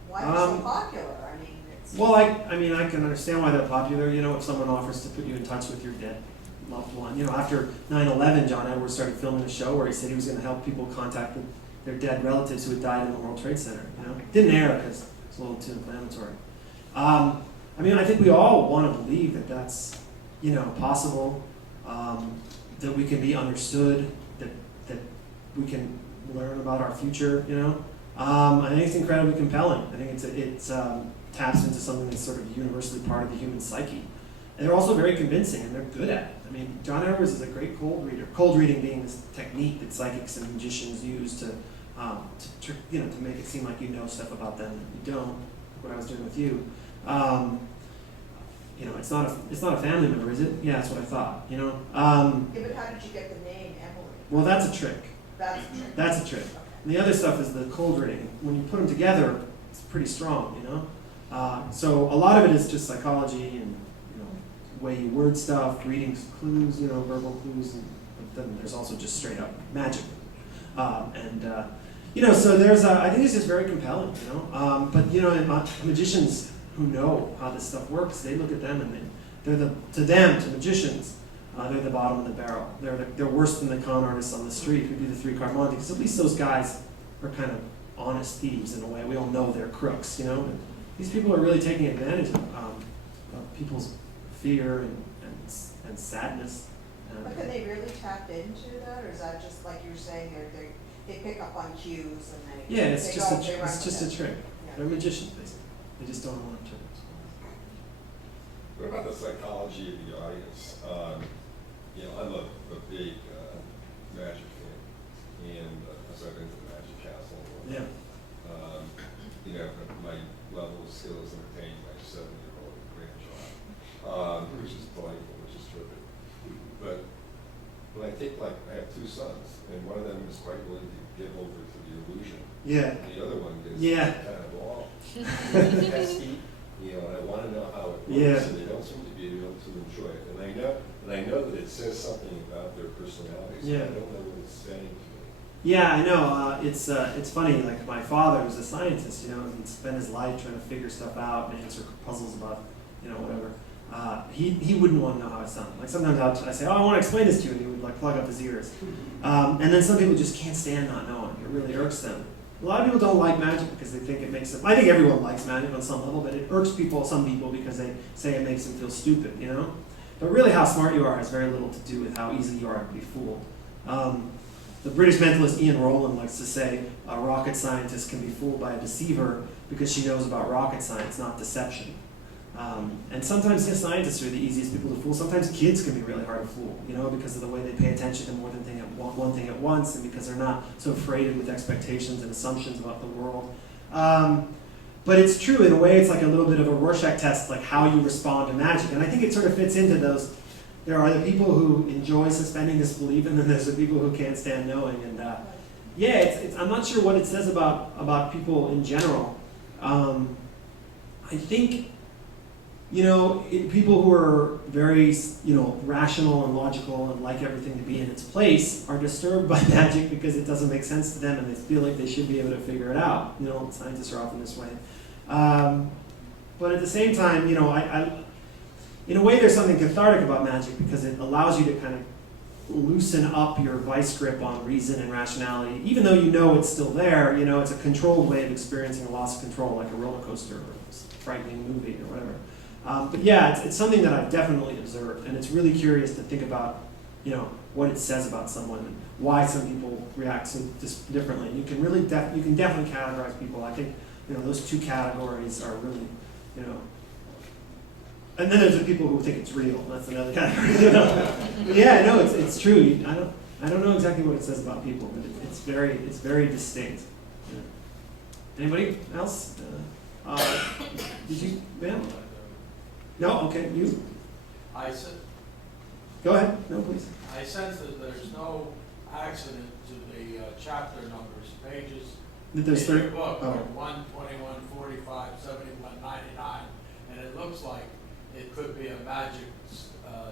why they're so popular? I mean, well, I can understand why they're popular. If someone offers to put you in touch with your dead loved one. After 9/11, John Edwards started filming a show where he said he was going to help people contact their dead relatives who had died in the World Trade Center. Didn't air because it's a little too inflammatory. I think we all want to believe that that's, possible, that we can be understood, that we can learn about our future, I think it's incredibly compelling. I think it taps into something that's sort of universally part of the human psyche. And they're also very convincing, and they're good at it. John Edwards is a great cold reader. Cold reading being this technique that psychics and magicians use to make it seem like you know stuff about them that you don't, what I was doing with you. it's not a family member, is it? Yeah, that's what I thought. Yeah, but how did you get the name Emily? Well, that's a trick. That's a trick. That's a trick. Okay. And the other stuff is the cold reading. When you put them together, it's pretty strong, So a lot of it is just psychology and way you word stuff, reading clues, verbal clues, but then there's also just straight up magic. So there's I think it's just very compelling, But magicians who know how this stuff works, they look at them and to magicians, they're the bottom of the barrel. They're worse than the con artists on the street who do the 3-card Monte, because at least those guys are kind of honest thieves in a way. We all know they're crooks, But these people are really taking advantage of people's fear and sadness. But can they really tap into that, or is that just like you're saying, they pick up on cues and they It's just go, a they run it's just with a it? trick. Yeah. They're magicians, basically. They just don't want to. What about the psychology of the audience? I'm a big magic fan, and so I've been to the Magic Castle. Yeah. My level of skill is entertained by a 7-year-old grandchild, which is delightful, which is terrific. But when I think, I have 2 sons, and one of them is quite willing to give over to the illusion. Yeah. And the other one is kind of all pesky. I want to know how it works, Yeah. and they don't seem to be able to enjoy it. And I know that it says something about their personalities. Yeah. I don't know what it's saying to me. Yeah, I know. It's funny. Like my father was a scientist, and he'd spend his life trying to figure stuff out and answer puzzles about, whatever. He wouldn't want to know how it sounded. Like sometimes I say, I want to explain this to you, and he would plug up his ears. And then some people just can't stand not knowing. It really irks them. A lot of people don't like magic because they think it makes them. I think everyone likes magic on some level, but it irks some people because they say it makes them feel stupid, But really, how smart you are has very little to do with how easy you are to be fooled. The British mentalist Ian Rowland likes to say a rocket scientist can be fooled by a deceiver because she knows about rocket science, not deception. And sometimes scientists are the easiest people to fool. Sometimes kids can be really hard to fool, because of the way they pay attention to more than one thing at once, and because they're not so freighted with expectations and assumptions about the world. But it's true, in a way, it's like a little bit of a Rorschach test, like how you respond to magic. And I think it sort of fits into those. There are the people who enjoy suspending disbelief, and then there's the people who can't stand knowing. And I'm not sure what it says about people in general. I think, people who are very, rational and logical and like everything to be in its place are disturbed by magic because it doesn't make sense to them and they feel like they should be able to figure it out. Scientists are often this way. But at the same time, I in a way there's something cathartic about magic because it allows you to kind of loosen up your vice grip on reason and rationality. Even though it's still there, it's a controlled way of experiencing a loss of control, like a roller coaster or a frightening movie or whatever. But yeah, it's something that I've definitely observed, and it's really curious to think about, what it says about someone and why some people react so differently. You can really you can definitely categorize people. I think those 2 categories are really, and then there's the people who think it's real. That's another category. Yeah, no, it's true. I don't know exactly what it says about people, but it's very distinct. Yeah. Anybody else? Did you, ma'am? No? Okay, you? Go ahead. No, please. I sense that there's no accident to the chapter numbers, pages There's in your 30. book, Oh. 1, 21, 45, 71, 99, and it looks like it could be a magic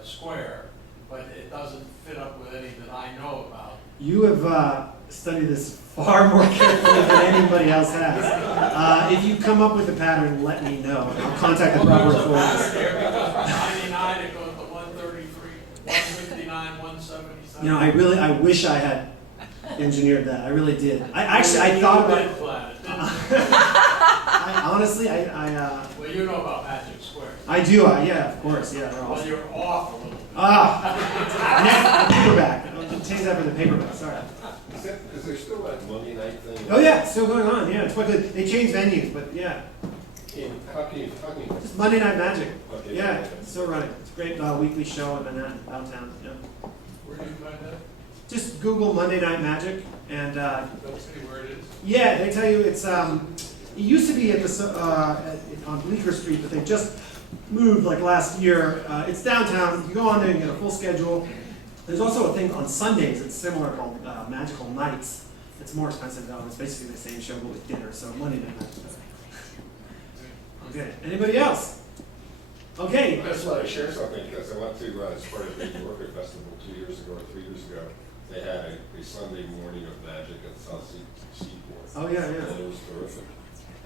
square, but it doesn't fit up with any that I know about. You have studied this far more carefully than anybody else has. If you come up with a pattern, let me know. I'll contact the proper There's a pattern authorities. here because from 99 it goes to 133, 159, 177. I wish I had engineered that. I really did. I thought about it. Honestly, Well, you know about magic squares. I do. Yeah, of course. Yeah, they're Well, awesome. you're off a little bit. The paperback. I'll change that for the paperback. Sorry. Is there still that Monday night thing? Oh yeah, it's still going on. Yeah, it's quite good. They changed venues, but yeah, How can you? just Monday Night Magic. Okay. Yeah, it's still running. It's a great weekly show in Manhattan, downtown. Yeah. Where do you find that? Just Google Monday Night Magic, and Don't say where it is. yeah, they tell you it's. It used to be at the on Bleecker Street, but they just moved like last year. It's downtown. You go on there, you get a full schedule. There's also a thing on Sundays that's similar called Magical Nights. It's more expensive though. It's basically the same show but with dinner. So Monday night. Okay. Anybody else? Okay. I just want to share something because I went to, as part of the New Yorker Festival 2 years ago or 3 years ago. They had a Sunday morning of magic at South Seaport. Oh yeah, And yeah. it was terrific.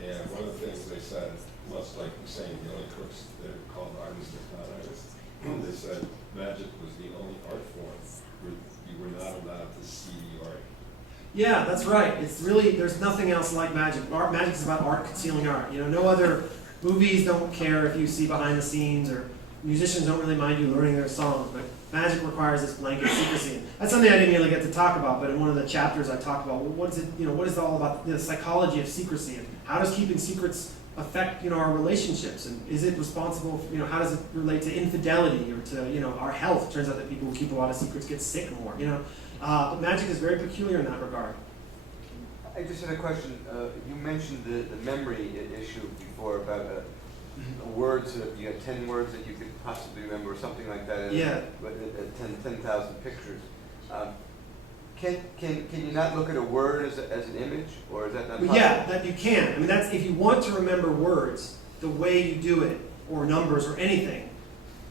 And one of the things they said, much like saying the only crooks that are called artists is not artists, they said magic was the only art form where you were not allowed to see the art. Yeah, that's right. It's really, there's nothing else like magic. Magic is about art concealing art. You know, no other movies don't care if you see behind the scenes, or musicians don't really mind you learning their songs, but magic requires this blanket secrecy. That's something I didn't really get to talk about, but in one of the chapters I talk about, well, what is it, what is it all about, the psychology of secrecy, and how does keeping secrets affect, our relationships, and is it responsible, how does it relate to infidelity or to, our health? It turns out that people who keep a lot of secrets get sick more, but magic is very peculiar in that regard. I just had a question. You mentioned the memory issue before about words. You had 10 words that you could possibly remember, or something like that. Yeah. 10,000 pictures. Can you not look at a word as an image, or is that not possible? Yeah, that you can. I mean, that's if you want to remember words, the way you do it, or numbers, or anything,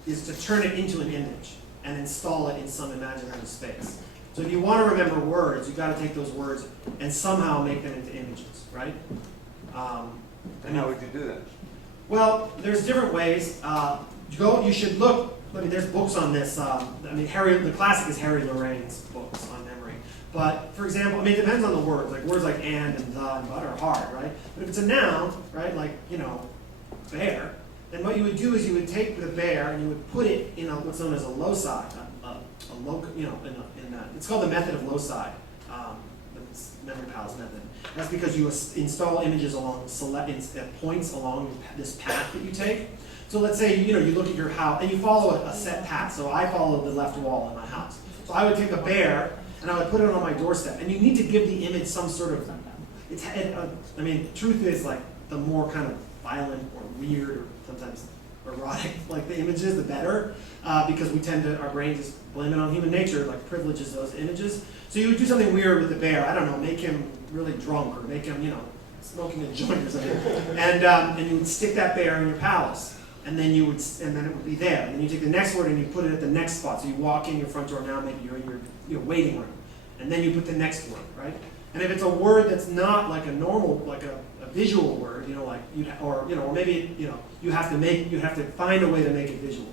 is to turn it into an image and install it in some imaginary space. So if you want to remember words, you've got to take those words and somehow make them into images, right? And how would you do that? Well, there's different ways. You should look. I mean, there's books on this. The classic is Harry Lorraine's books on memory. But for example, it depends on the words. Like words like and the and but are hard, right? But if it's a noun, right, like bear, then what you would do is you would take the bear and you would put it in what's known as a loci, it's called the method of loci, the Memory Pals method. That's because you install images along points along this path that you take. So let's say you look at your house and you follow a set path. So I follow the left wall in my house. So I would take a bear and I would put it on my doorstep. And you need to give the image some sort of. Truth is like the more kind of violent or weird or sometimes erotic like the images, the better, because we tend to, our brain just blame it on human nature, like privileges those images. So you would do something weird with the bear. I don't know, make him really drunk or make him, smoking a joint or something, and you would stick that bear in your palace, and then it would be there. And then you take the next word and you put it at the next spot. So you walk in your front door now, maybe you're in your waiting room, and then you put the next word, right? And if it's a word that's not like a normal, like a visual word, or maybe you have to find a way to make it visual,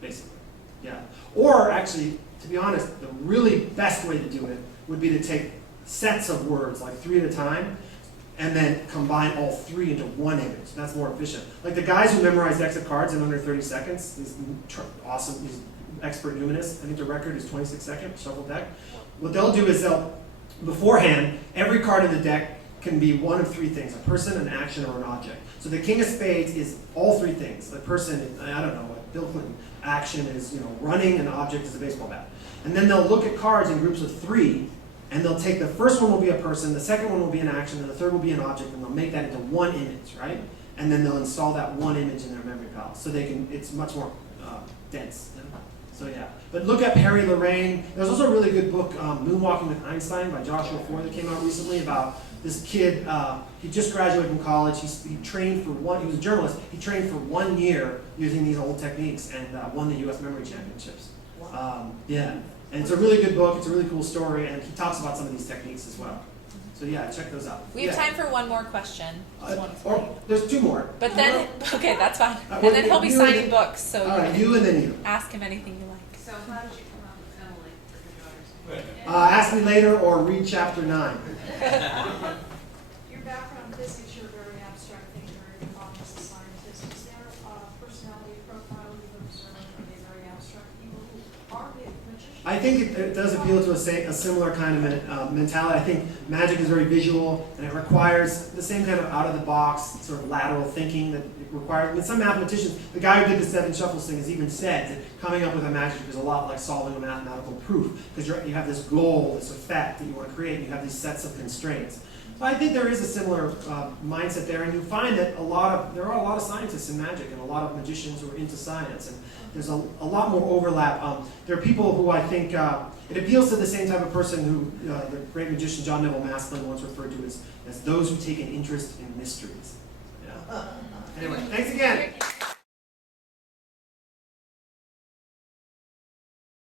basically, yeah. Or actually, to be honest, the really best way to do it would be to take sets of words, like 3 at a time, and then combine all 3 into one image. That's more efficient. Like the guys who memorize decks of cards in under 30 seconds, these expert numenists, I think the record is 26 seconds, shuffle deck. What they'll do is beforehand, every card in the deck can be one of 3 things: a person, an action, or an object. So the King of Spades is all 3 things. The person, I don't know, like Bill Clinton, action is running, and the object is a baseball bat. And then they'll look at cards in groups of 3, and they'll take the first one will be a person, the second one will be an action, and the third will be an object, and they'll make that into one image, right? And then they'll install that one image in their memory palace, so it's much more dense. So yeah, but look up Harry Lorraine. There's also a really good book, Moonwalking with Einstein by Joshua Ford, that came out recently about this kid. He just graduated from college. He trained for he was a journalist. He trained for 1 year using these old techniques and won the U.S. Memory Championships. Yeah, and it's a really good book. It's a really cool story, and he talks about some of these techniques as well. So yeah, check those out. We have time for one more question. There's 2 more. But then, okay, that's fine. And well, then he'll be you signing and books, so All right, you and then you. ask him anything you like. So how did you come up with Emily for your daughters? Ask me later or read chapter 9. Your background physics, you're a very abstract thinker, you're involved as a scientist. Is there a personality profile you've observed? Are they very abstract people who are magicians? I think it does appeal to a similar kind of mentality. I think magic is very visual, and it requires the same kind of out-of-the-box, sort of lateral thinking that it requires. With some mathematicians, the guy who did the 7 shuffles thing has even said that coming up with a magic is a lot like solving a mathematical proof, because you have this goal, this effect that you want to create, and you have these sets of constraints. So I think there is a similar mindset there, and you find that there are a lot of scientists in magic and a lot of magicians who are into science, and there's a lot more overlap. There are people who I think, it appeals to the same type of person who the great magician John Neville Maskelyne once referred to as those who take an interest in mysteries. Yeah. Anyway, thanks again.